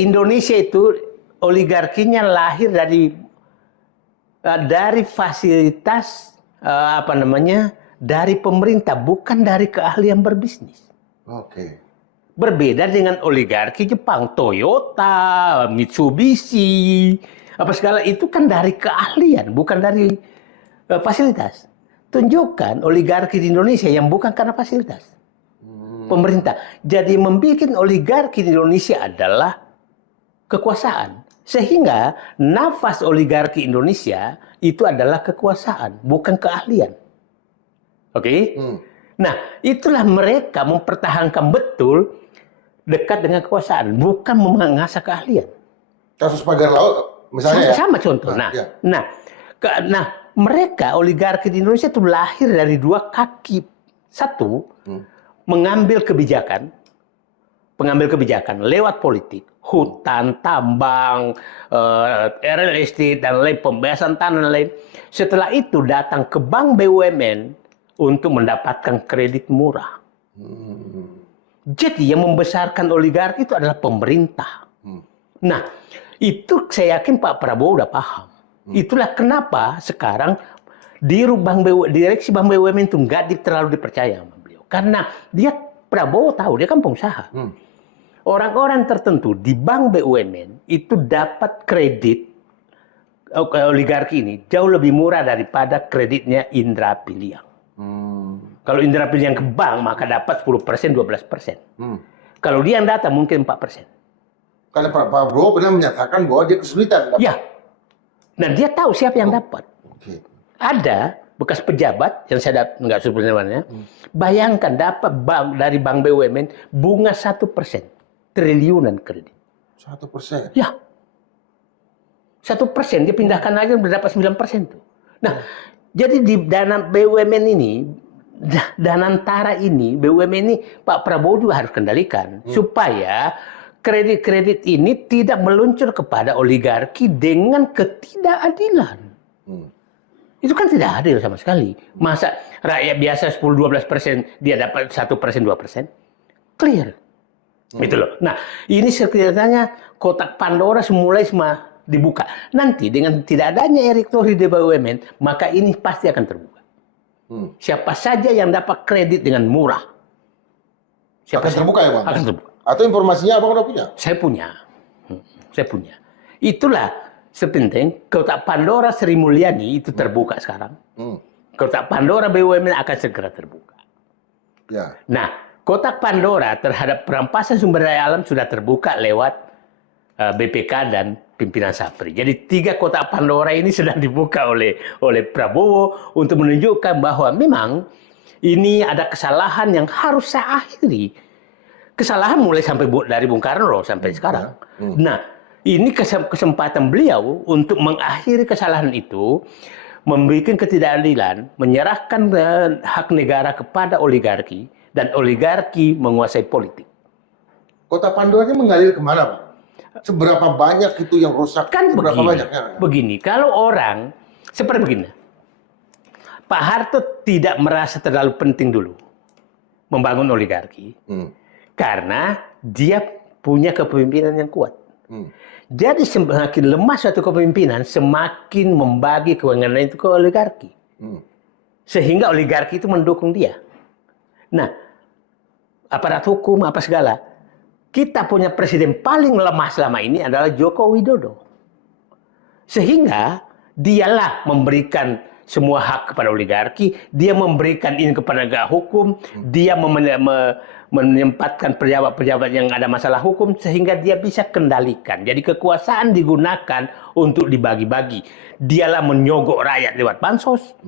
Indonesia itu oligarkinya lahir dari fasilitas dari pemerintah, bukan dari keahlian berbisnis. Oke. Berbeda dengan oligarki Jepang, Toyota, Mitsubishi, apa segala itu kan dari keahlian, bukan dari fasilitas. Tunjukkan oligarki di Indonesia yang bukan karena fasilitas. Pemerintah. Jadi membuat oligarki di Indonesia adalah kekuasaan. Sehingga nafas oligarki Indonesia itu adalah kekuasaan, bukan keahlian. Oke? Nah, itulah mereka mempertahankan betul dekat dengan kekuasaan, bukan mengasah keahlian. Kasus pagar laut misalnya sama contoh. Nah, mereka oligarki di Indonesia itu lahir dari dua kaki. Satu, pengambil kebijakan lewat politik, hutan, tambang, real estate dan lain, pembebasan tanah dan lain. Setelah itu datang ke bank BUMN untuk mendapatkan kredit murah. Jadi yang membesarkan oligarki itu adalah pemerintah. Nah, itu saya yakin Pak Prabowo udah paham. Itulah kenapa sekarang direksi Bank BUMN itu nggak terlalu dipercaya sama beliau. Karena Prabowo tahu, dia kan pengusaha. Orang-orang tertentu di Bank BUMN itu dapat kredit oligarki ini jauh lebih murah daripada kreditnya Indra Piliang. Kalau Indra Piliang ke bank, maka dapat 10%, 12%. Kalau dia yang datang, mungkin 4%. Karena Pak Prabowo pernah menyatakan bahwa dia kesulitan. Ya. Nah, dia tahu siapa yang dapat. Oke. Ada bekas pejabat yang saya nggak sebut namanya. Bayangkan dapat dari bank BUMN bunga 1%, triliunan kredit. 1%. Ya. 1% dia pindahkan aja udah dapat 9% tuh. Nah, jadi di dana BUMN ini, Danantara ini, BUMN ini Pak Prabowo juga harus kendalikan supaya kredit-kredit ini tidak meluncur kepada oligarki dengan ketidakadilan. Itu kan tidak adil sama sekali. Masa rakyat biasa 10-12% dia dapat 1%, 2%? Clear. Gitu loh. Nah, ini sekiranya kotak Pandora mulai dibuka. Nanti dengan tidak adanya Erick Thohir di BUMN, maka ini pasti akan terbuka. Siapa saja yang dapat kredit dengan murah. Akan terbuka ya Bang? Akan terbuka. Atau informasinya Abang udah punya? Saya punya. Saya punya. Itulah sepenting kotak Pandora Sri Mulyani itu terbuka sekarang. Kotak Pandora BUMN akan segera terbuka. Ya. Nah, kotak Pandora terhadap perampasan sumber daya alam sudah terbuka lewat BPK dan pimpinan Sapri. Jadi 3 kotak Pandora ini sudah dibuka oleh Prabowo untuk menunjukkan bahwa memang ini ada kesalahan yang harus saya akhiri. Kesalahan mulai sampai dari Bung Karno sampai sekarang. Nah, ini kesempatan beliau untuk mengakhiri kesalahan itu, membuat ketidakadilan, menyerahkan hak negara kepada oligarki, dan oligarki menguasai politik. Kota Pandora ini mengalir kemana Pak? Seberapa banyak itu yang rusak? Kan seberapa begini, banyaknya? begini, kalau orang seperti begini, Pak Harto tidak merasa terlalu penting dulu membangun oligarki, karena dia punya kepemimpinan yang kuat. Jadi semakin lemah suatu kepemimpinan, semakin membagi kewenangan itu ke oligarki. Sehingga oligarki itu mendukung dia. Nah, aparat hukum apa segala. Kita punya presiden paling lemah selama ini adalah Joko Widodo. Sehingga dialah memberikan semua hak kepada oligarki, dia memberikan ini kepada penegak hukum, dia menempatkan pejabat-pejabat yang ada masalah hukum, sehingga dia bisa kendalikan. Jadi kekuasaan digunakan untuk dibagi-bagi. Dialah menyogok rakyat lewat bansos.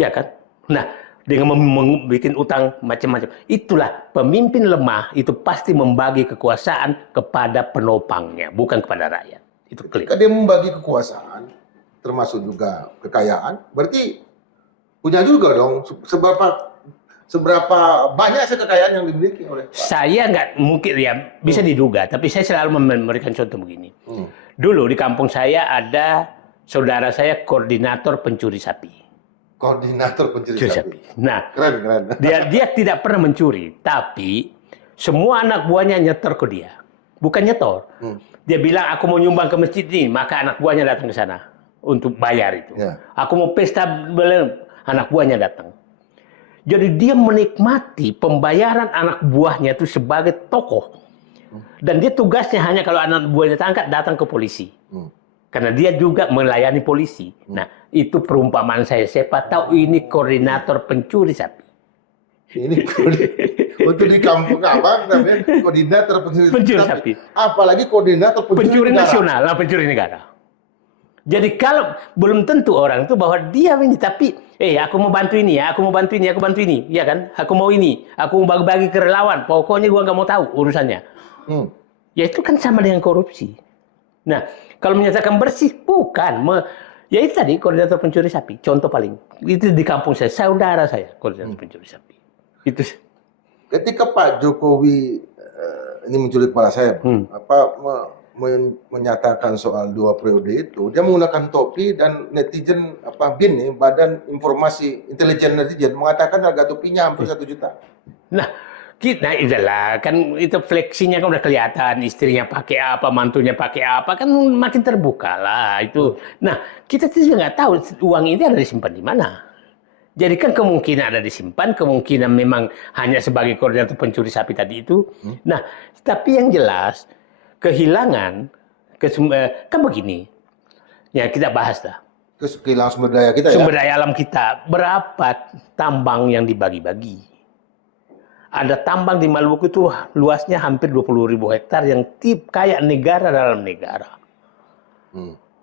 Ya kan? Nah, dengan membuat utang macam-macam. Itulah pemimpin lemah itu pasti membagi kekuasaan kepada penopangnya, bukan kepada rakyat. Itu clear. Ketika dia membagi kekuasaan, termasuk juga kekayaan, berarti punya juga dong seberapa banyak kekayaan yang dimiliki oleh Pak? Saya nggak mungkin ya, bisa diduga, tapi saya selalu memberikan contoh begini. Dulu di kampung saya ada saudara saya koordinator pencuri sapi. Koordinator pencuri sapi. Nah, keren. Dia tidak pernah mencuri, tapi semua anak buahnya nyetor ke dia. Bukan nyetor. Dia bilang, aku mau nyumbang ke masjid ini, maka anak buahnya datang ke sana untuk bayar itu. Aku mau pesta, anak buahnya datang. Jadi dia menikmati pembayaran anak buahnya itu sebagai tokoh. Dan dia tugasnya hanya kalau anak buahnya tangkap, datang ke polisi. Karena dia juga melayani polisi. Nah, itu perumpamaan saya. Siapa tahu ini koordinator pencuri sapi. Ini untuk di kampung Abang namanya koordinator pencuri sapi. Apalagi koordinator pencuri nasional, pencuri negara. Jadi kalau belum tentu orang itu bahwa dia ini, tapi aku mau bantu ini ya, aku mau bantu ini, aku bantu ini, ya kan? Aku mau ini, aku mau bagi-bagi ke relawan. Pokoknya gua nggak mau tahu urusannya. Ya itu kan sama dengan korupsi. Nah, kalau menyatakan bersih, bukan. Ya itu tadi, koordinator pencuri sapi. Contoh paling. Itu di kampung saya, saudara saya, koordinator pencuri sapi. Itu. Ketika Pak Jokowi, ini menculik kepala saya, menyatakan soal 2 periode itu, dia menggunakan topi dan netizen, BIN nih, Badan Informasi Intelijen Netizen, mengatakan harga topinya hampir 1 juta. Nah, itulah kan itu fleksinya kan udah kelihatan, istrinya pakai apa, mantunya pakai apa, kan makin terbuka lah itu. Nah, kita juga nggak tahu uang ini ada disimpan di mana. Jadi kan kemungkinan ada disimpan, kemungkinan memang hanya sebagai koordinator pencuri sapi tadi itu. Nah, tapi yang jelas kehilangan kan begini. Ya kita bahas lah. kehilangan sumber daya kita ya. Sumber daya alam kita. Berapa tambang yang dibagi-bagi? Ada tambang di Maluku itu luasnya hampir 20.000 hektar yang kayak negara dalam negara.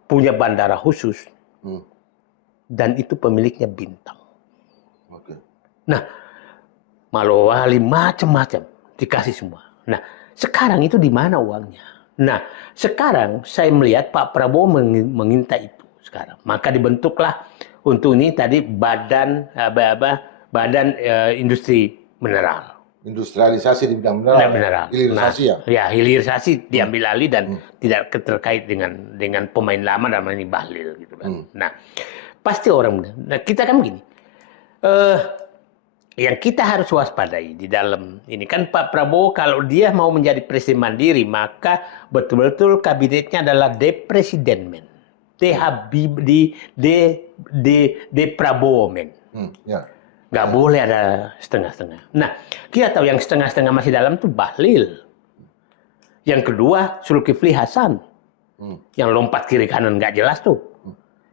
Punya bandara khusus. Dan itu pemiliknya Bintang. Oke. Nah, Malowali macam-macam dikasih semua. Nah, sekarang itu di mana uangnya? Nah, sekarang saya melihat Pak Prabowo menginta itu sekarang. Maka dibentuklah untuk ini tadi badan industri mineral. Industrialisasi di bidang mineral. Mineral. Hilirisasi ya. Ya, hilirisasi diambil alih dan tidak terkait dengan pemain lama dalam ini Bahlil gitu kan. Nah, pasti orang muda. Nah, kita kan begini. Yang kita harus waspadai di dalam ini kan Pak Prabowo kalau dia mau menjadi presiden mandiri maka betul-betul kabinetnya adalah depresidenmen. De Prabowo men. Ya. Nggak boleh ada setengah-setengah. Nah, kita tahu yang setengah-setengah masih dalam itu Bahlil. Yang kedua Zulkifli Hasan. Yang lompat kiri kanan nggak jelas tuh.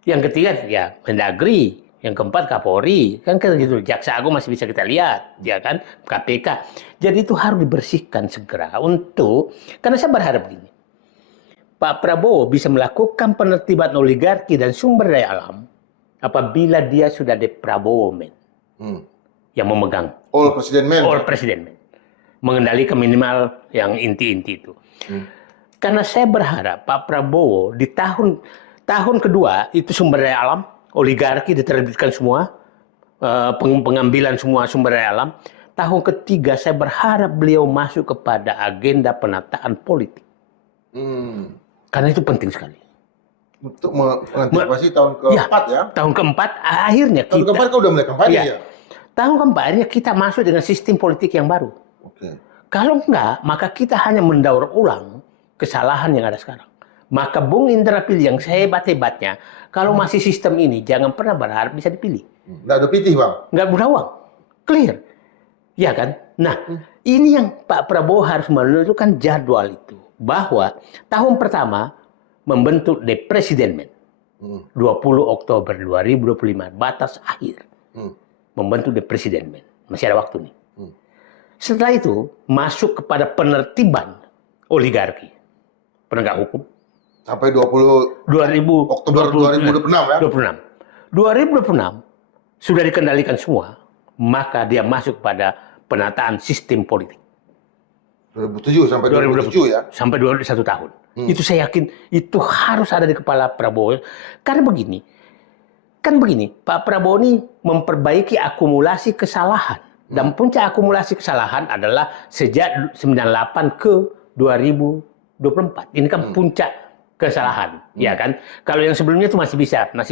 Yang ketiga ya Mendagri. Yang keempat Kapolri. Kan gitu. Jaksa Agung masih bisa kita lihat. Ya kan? KPK. Jadi itu harus dibersihkan segera karena saya berharap gini. Pak Prabowo bisa melakukan penertiban oligarki dan sumber daya alam apabila dia sudah de Prabowo men. Yang memegang All President Man. Mengendalikan minimal yang inti-inti itu. Karena saya berharap Pak Prabowo di tahun kedua itu sumber daya alam, oligarki diterbitkan semua, pengambilan semua sumber daya alam. Tahun ketiga saya berharap beliau masuk kepada agenda penataan politik. Karena itu penting sekali. Untuk mengantisipasi tahun keempat ya. Tahun keempat akhirnya tahun keempat kau udah mulai kampanye ya. Tahun keempat akhirnya kita masuk dengan sistem politik yang baru. Oke. Kalau enggak, maka kita hanya mendaur ulang kesalahan yang ada sekarang. Maka Bung Indra Pilih yang sehebat-hebatnya, kalau masih sistem ini jangan pernah berharap bisa dipilih. Nggak ada pitih bang. Nggak ada uang, clear, ya kan? Nah, ini yang Pak Prabowo harus menentukan jadwal itu, bahwa tahun pertama membentuk depresidenmen 20 Oktober 2025 batas akhir membentuk depresidenmen, masih ada waktu nih. Setelah itu masuk kepada penertiban oligarki, penegak hukum sampai 20 Oktober 2026 ya. 2026 sudah dikendalikan semua, maka dia masuk pada penataan sistem politik. 2007 sampai 2027 ya. Sampai 21 tahun. Itu saya yakin itu harus ada di kepala Prabowo. Karena begini, Pak Prabowo ini memperbaiki akumulasi kesalahan. Dan puncak akumulasi kesalahan adalah sejak 98 ke 2024. Ini kan puncak kesalahan, ya kan? Kalau yang sebelumnya itu masih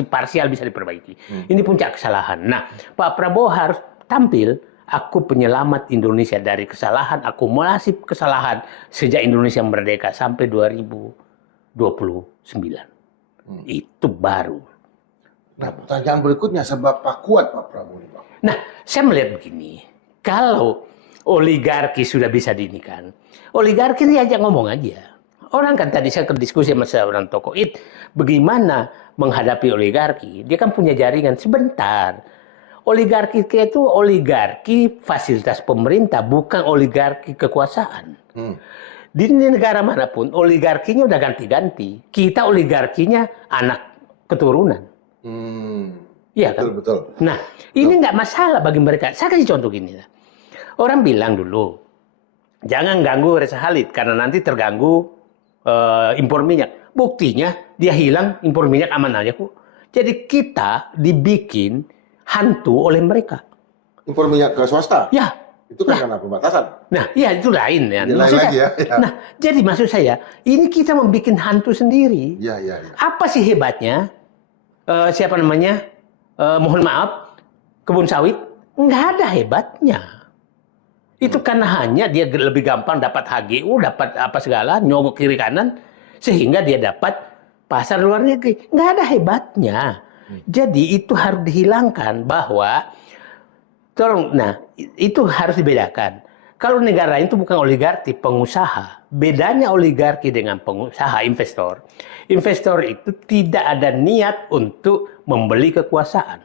parsial bisa diperbaiki. Ini puncak kesalahan. Nah, Pak Prabowo harus tampil, aku penyelamat Indonesia dari kesalahan, akumulasi kesalahan sejak Indonesia merdeka sampai 2029. Itu baru. Nah, pertanyaan berikutnya, seberapa kuat Pak Prabowo ini, Pak? Nah, saya melihat begini, kalau oligarki sudah bisa diinikan, oligarki ini aja ngomong aja. Orang kan tadi saya berdiskusi sama seorang tokoh, bagaimana menghadapi oligarki? Dia kan punya jaringan. Sebentar, oligarki itu oligarki fasilitas pemerintah, bukan oligarki kekuasaan. Di negara manapun, oligarkinya udah ganti-ganti. Kita oligarkinya anak keturunan. Iya kan? Betul. Nah, ini nggak masalah bagi mereka. Saya kasih contoh gini. Orang bilang dulu, jangan ganggu Reza Khalid karena nanti terganggu impor minyak. Buktinya dia hilang, impor minyak aman aja kok. Jadi kita dibikin hantu oleh mereka. Impor minyak ke swasta? Ya. Itu kan karena pembatasan. Nah, iya itu lain ya. Lain lagi ya. Nah, jadi maksud saya, ini kita membuat hantu sendiri. Iya. Apa sih hebatnya? Siapa namanya? Mohon maaf, kebun sawit nggak ada hebatnya. Itu karena hanya dia lebih gampang dapat HGU, dapat apa segala, nyogok kiri kanan, sehingga dia dapat pasar luar negeri. Nggak ada hebatnya. Jadi itu harus dihilangkan bahwa, tolong, nah itu harus dibedakan. Kalau negara itu bukan oligarki, pengusaha. Bedanya oligarki dengan pengusaha, investor. Investor itu tidak ada niat untuk membeli kekuasaan.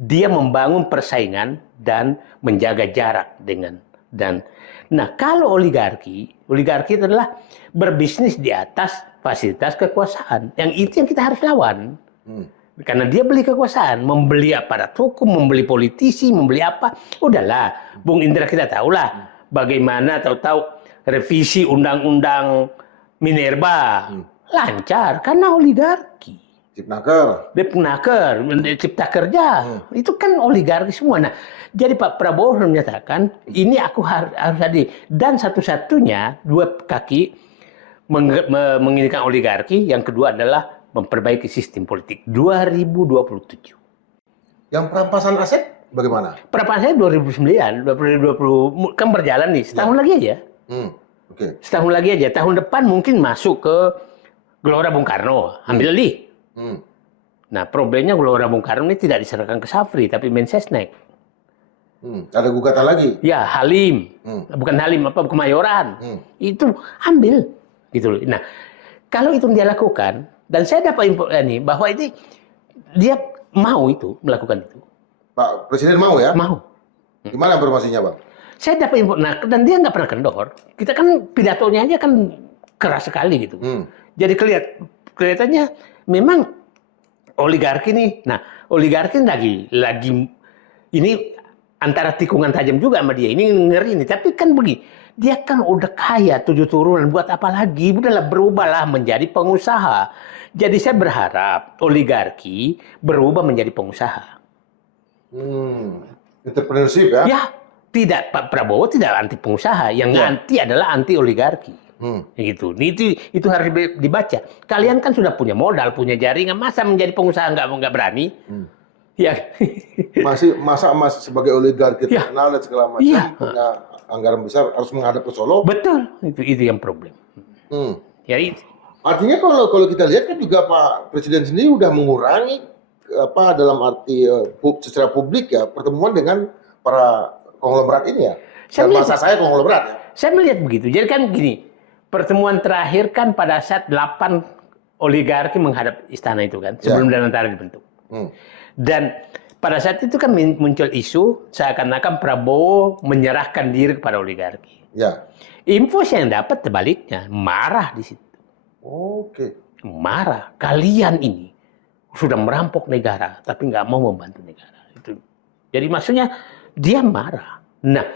Dia membangun persaingan dan menjaga jarak dengan nah kalau oligarki itu adalah berbisnis di atas fasilitas kekuasaan. Yang itu yang kita harus lawan. Karena dia beli kekuasaan, membeli aparat hukum, membeli politisi, membeli apa. Udahlah, Bung Indra kita tahulah bagaimana tahu-tahu revisi undang-undang Minerba. Lancar, karena oligarki. Cipnaker, cipta kerja. Itu kan oligarki semua. Nah, jadi Pak Prabowo menyatakan, ini aku harus hadir. Dan satu-satunya dua kaki menginginkan oligarki, yang kedua adalah memperbaiki sistem politik 2027. Yang perampasan aset bagaimana? Perampasannya 2009, 2020 kan berjalan nih, setahun lagi aja. Setahun lagi aja, tahun depan mungkin masuk ke Gelora Bung Karno, ambil alih. Nah, problemnya Gelora Bung Karno ini tidak diserahkan ke Safri, tapi Mensesnek. Ada gugatan lagi? Ya, Halim. Bukan Halim, Kemayoran. Itu ambil. Gitu loh. Nah, kalau itu dia lakukan, dan saya dapat info ini bahwa ini dia mau itu melakukan itu. Pak Presiden mau ya? Mau. Gimana informasinya, Bang? Saya dapat info, nah, dan dia nggak pernah kendor. Kita kan pidatonya aja kan keras sekali gitu. Jadi kelihatannya memang oligarki nih. Nah, oligarki lagi ini antara tikungan tajam juga sama dia. Ini ngeri nih. Tapi kan begini, dia kan udah kaya 7 turunan. Buat apa lagi? Udahlah berubahlah menjadi pengusaha. Jadi saya berharap oligarki berubah menjadi pengusaha. Entrepreneurship ya? Ya, tidak, Pak Prabowo tidak anti pengusaha. Yang anti adalah anti oligarki. Gitu. Itu harus dibaca. Kalian kan sudah punya modal, punya jaringan, masa menjadi pengusaha nggak berani? Ya. Masa sebagai oligarki terkenal dan segala macam punya anggaran besar harus menghadap ke Solo? Betul, itu yang problem. Ya itu. Artinya kalau kita lihat kan juga Pak Presiden sendiri udah mengurangi dalam arti secara publik ya pertemuan dengan para konglomerat ini ya. Bahasa saya konglomerat ya. Saya melihat begitu. Jadi kan gini, pertemuan terakhir kan pada saat 8 oligarki menghadap istana itu kan, sebelum Danantara dibentuk. Dan pada saat itu kan muncul isu seakan-akan Prabowo menyerahkan diri kepada oligarki. Ya. Info yang dapat terbaliknya, marah di situ. Marah. Kalian ini sudah merampok negara, tapi nggak mau membantu negara. Itu. Jadi maksudnya dia marah. Nah,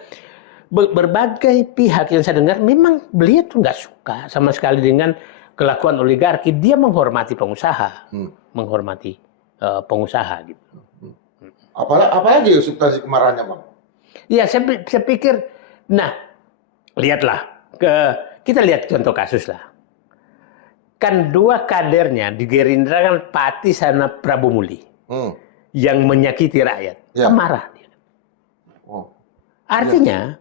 berbagai pihak yang saya dengar memang beliau tuh nggak suka sama sekali dengan kelakuan oligarki. Dia menghormati pengusaha, menghormati pengusaha gitu. Apalagi substansi kemarahannya, Bang? Iya, saya pikir. Nah, lihatlah kita lihat contoh kasus lah. Kan 2 kadernya di Gerindra kan Pati sama Prabu Muli yang menyakiti rakyat. Marah dia. Artinya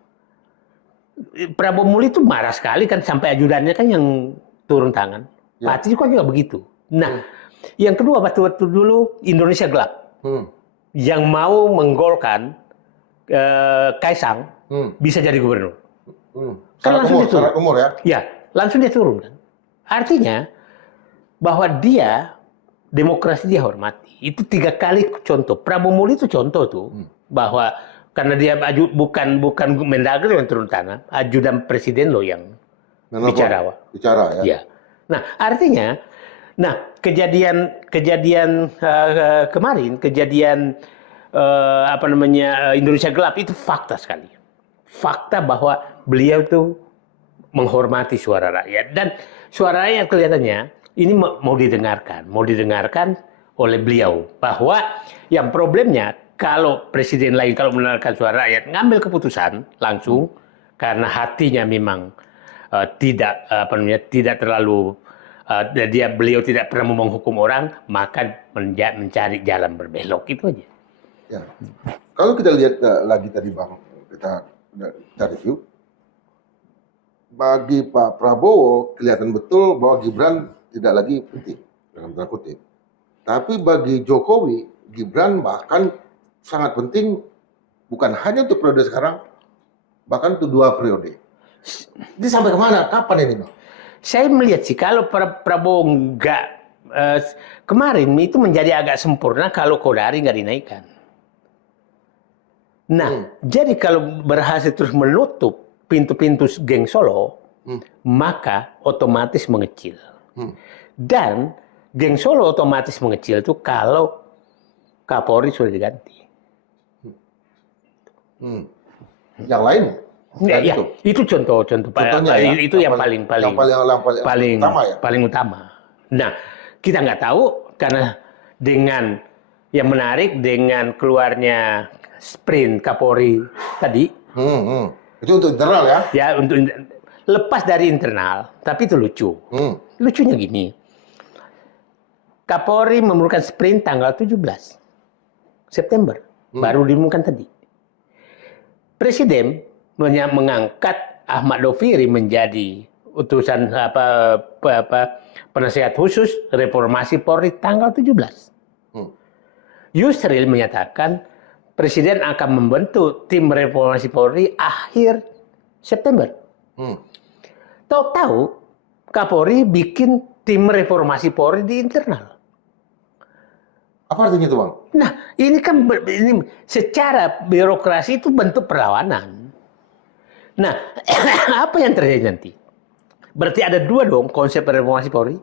Prabu Muli itu marah sekali kan sampai ajudannya kan yang turun tangan. Pati juga begitu. Nah, yang kedua waktu dulu Indonesia Gelap yang mau menggolkan Kaisang bisa jadi gubernur. Kan Syarat umur ya? Ya, langsung dia turun kan. Artinya bahwa dia demokrasi dia hormati. Itu 3 kali contoh. Prabu Muli itu contoh tuh bahwa karena dia bukan Mendagri yang turun tangan, ajudan presiden loh yang bicara ya. Ya. Nah, artinya kejadian kemarin, Indonesia Gelap itu fakta sekali. Fakta bahwa beliau itu menghormati suara rakyat dan suara rakyat kelihatannya ini mau didengarkan oleh beliau bahwa yang problemnya kalau presiden lain kalau mendengarkan suara rakyat ngambil keputusan langsung karena hatinya memang tidak terlalu beliau tidak pernah menghukum orang maka mencari jalan berbelok itu aja. Ya. Kalau kita lihat lagi tadi Bang kita review bagi Pak Prabowo kelihatan betul bahwa Gibran tidak lagi penting dalam tanda kutip. Tapi bagi Jokowi, Gibran bahkan sangat penting bukan hanya untuk periode sekarang, Bahkan itu 2 periode. Ini sampai kemana? Kapan ini, Bang? Saya melihat sih kalau Prabowo nggak kemarin itu menjadi agak sempurna kalau Kodari nggak dinaikkan. Nah, jadi kalau berhasil terus menutup pintu-pintu geng Solo, maka otomatis mengecil. Dan geng Solo otomatis mengecil itu kalau Kapolri sudah diganti. Yang lain? Ya, itu contoh-contoh. Itu yang paling utama. Nah, kita nggak tahu karena dengan yang menarik dengan keluarnya sprint Kapolri tadi. Itu untuk internal ya? Ya, untuk lepas dari internal, tapi itu lucu. Lucunya gini. Kapolri memerlukan sprint tanggal 17 September. Baru diumumkan tadi. Presiden mengangkat Ahmad Doviri menjadi utusan penasihat khusus reformasi Polri tanggal 17. Yusril menyatakan Presiden akan membentuk tim reformasi Polri akhir September. Tahu-tahu Kapolri bikin tim reformasi Polri di internal. Apa artinya itu, Bang? Nah, ini kan secara birokrasi itu bentuk perlawanan. Nah, apa yang terjadi nanti? Berarti ada 2 dong konsep reformasi Polri.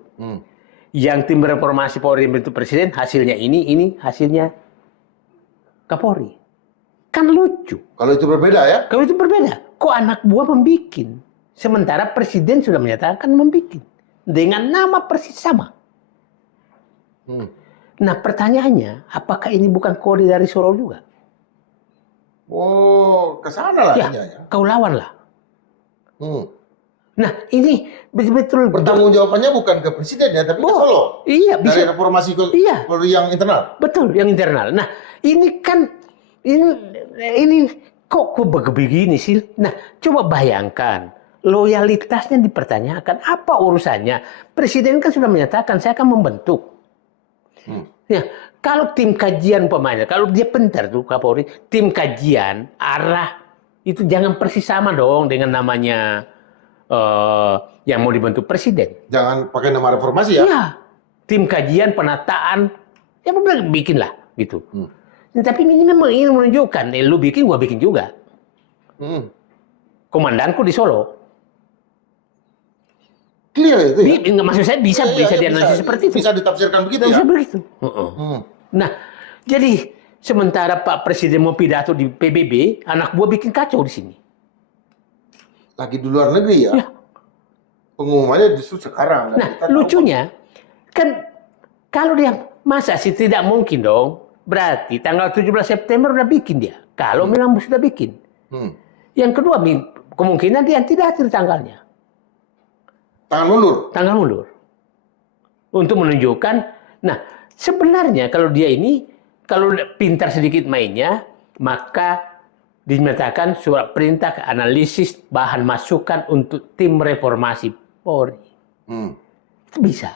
Yang tim reformasi Polri bentuk presiden, hasilnya ini hasilnya Kapolri. Kan lucu. Kalau itu berbeda ya? Kalau itu berbeda. Kok anak buah membikin? Sementara presiden sudah menyatakan membikin. Dengan nama persis sama. Nah, pertanyaannya, apakah ini bukan kode dari Solo juga? Oh, ke sana lah ya. Kau lawanlah. Nah, ini betul-betul bertanggung jawabannya bukan ke presiden ya, tapi ke Solo. Iya, bisa. Dari reformasi Polri yang internal. Betul, yang internal. Nah, ini kan ini kok begini sih? Nah, coba bayangkan loyalitasnya dipertanyakan. Apa urusannya? Presiden kan sudah menyatakan saya akan membentuk. Ya, kalau tim kajian pemainnya, kalau dia pintar tuh Kapolri, tim kajian arah itu jangan persis sama dong dengan namanya yang mau dibentuk presiden. Jangan pakai nama reformasi ya? Iya, tim kajian penataan, ya bikinlah gitu. Tapi ini memang ingin menunjukkan, lu bikin, gua bikin juga. Komandanku di Solo. Clear itu ya? Maksud saya bisa dianalisis seperti itu. Bisa ditafsirkan begitu bisa ya? Begitu. Nah, jadi sementara Pak Presiden mau pidato di PBB, anak buah bikin kacau di sini. Lagi di luar negeri ya? Pengumumannya justru sekarang. Nah, lucunya, kan kalau dia, masa sih tidak mungkin dong. Berarti tanggal 17 September udah bikin dia. Kalau memang sudah bikin. Yang kedua, kemungkinan dia tidak hadir tanggalnya. Tangan mundur? Tangan mundur. Untuk menunjukkan, nah sebenarnya kalau dia ini, kalau pintar sedikit mainnya, maka dinyatakan surat perintah analisis bahan masukan untuk tim reformasi Polri. Itu bisa.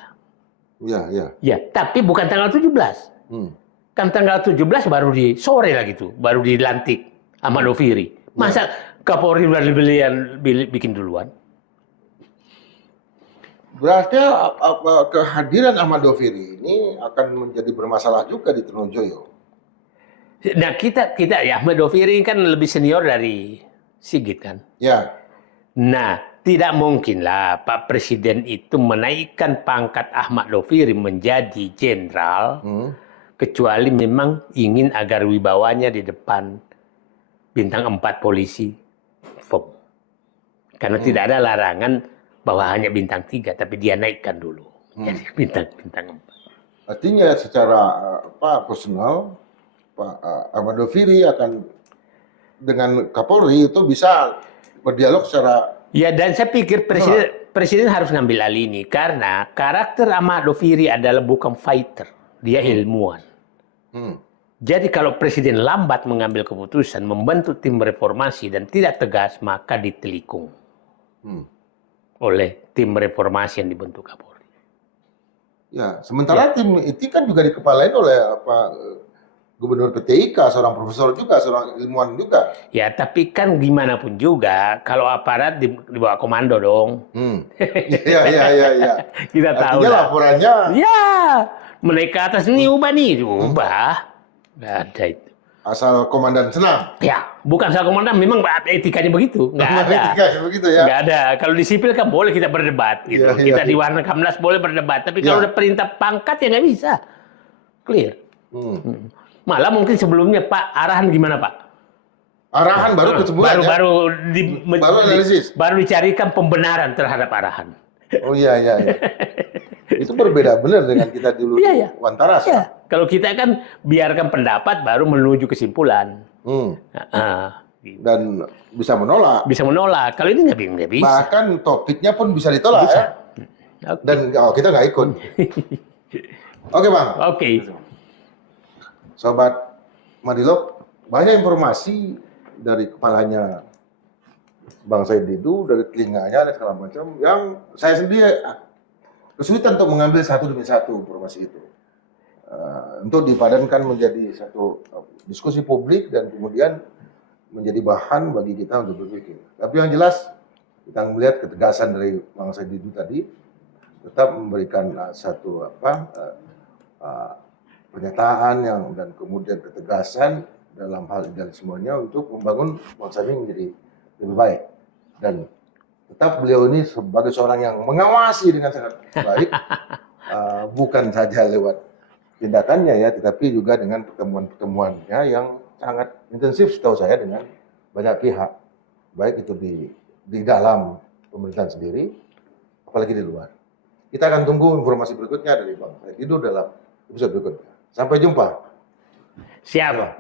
Ya, tapi bukan tanggal 17. Kan tanggal 17 baru di sore lah gitu, baru dilantik Ahmad Doviri. Masa Kapolri udah bikin duluan? Berarti kehadiran Ahmad Doviri ini akan menjadi bermasalah juga di Trunojoyo. Nah, kita ya Ahmad Doviri kan lebih senior dari Sigit kan. Ya. Nah, tidak mungkinlah Pak Presiden itu menaikkan pangkat Ahmad Doviri menjadi jenderal, kecuali memang ingin agar wibawanya di depan bintang 4 polisi. Karena tidak ada larangan bahwa hanya bintang 3, tapi dia naikkan dulu. Jadi bintang 4. Artinya secara personal, Pak Ahmad Doviri akan dengan Kapolri itu bisa berdialog secara... Ya, dan saya pikir Presiden harus ngambil alih ini. Karena karakter Ahmad Doviri adalah bukan fighter. Dia ilmuwan. Jadi kalau Presiden lambat mengambil keputusan, membentuk tim reformasi dan tidak tegas, maka ditelikung oleh tim reformasi yang dibentuk Kapolri. Ya, sementara tim itu kan juga dikepalain oleh gubernur PTIK, seorang profesor juga, seorang ilmuwan juga. Ya, tapi kan gimana pun juga, kalau aparat di bawah komando dong. Iya. Kita tahu Artinya lah. laporannya, Ya, mereka atas ini ubah nih, ubah. Nggak ada itu. asal komandan senang. Ya, bukan soal komandan, memang etikanya begitu. Nggak ada. Etikanya begitu ya. Nggak ada. Kalau di sipil kan boleh kita berdebat. Gitu. Iya, Kita iya. di Warna Kamnas boleh berdebat. Tapi kalau Iya. udah perintah pangkat ya nggak bisa. Clear. Malah mungkin sebelumnya Pak, arahan gimana Pak? Arahan baru ketemu ya? Baru analisis. Baru dicarikan pembenaran terhadap arahan. Oh iya. Itu berbeda benar dengan kita dulu Iya, di iya. Wantaras. Ya, kalau kita kan biarkan pendapat baru menuju kesimpulan. Gitu. Dan bisa menolak. Bisa menolak. Kalau ini nggak bisa. Bahkan topiknya pun bisa ditolak Bisa. ya. Oke. Dan kita nggak ikut. Oke Bang. Oke. Sobat Madilog, banyak informasi dari kepalanya Bang Said Didu, dari telinganya dan segala macam, yang saya sendiri kesulitan untuk mengambil satu demi satu informasi itu. Untuk dipadankan menjadi satu diskusi publik dan kemudian menjadi bahan bagi kita untuk berpikir. Tapi yang jelas, kita melihat ketegasan dari Bang Said Didu tadi, tetap memberikan satu pernyataan dan kemudian ketegasan dalam hal idealismenya untuk membangun bangsa ini menjadi lebih baik. Dan tetap beliau ini sebagai seorang yang mengawasi dengan sangat baik, bukan saja lewat tindakannya ya, tetapi juga dengan pertemuan-pertemuannya yang sangat intensif setahu saya dengan banyak pihak, baik itu di dalam pemerintahan sendiri, apalagi di luar. Kita akan tunggu informasi berikutnya dari Bang Said Didu dalam episode berikutnya. Sampai jumpa. Siap.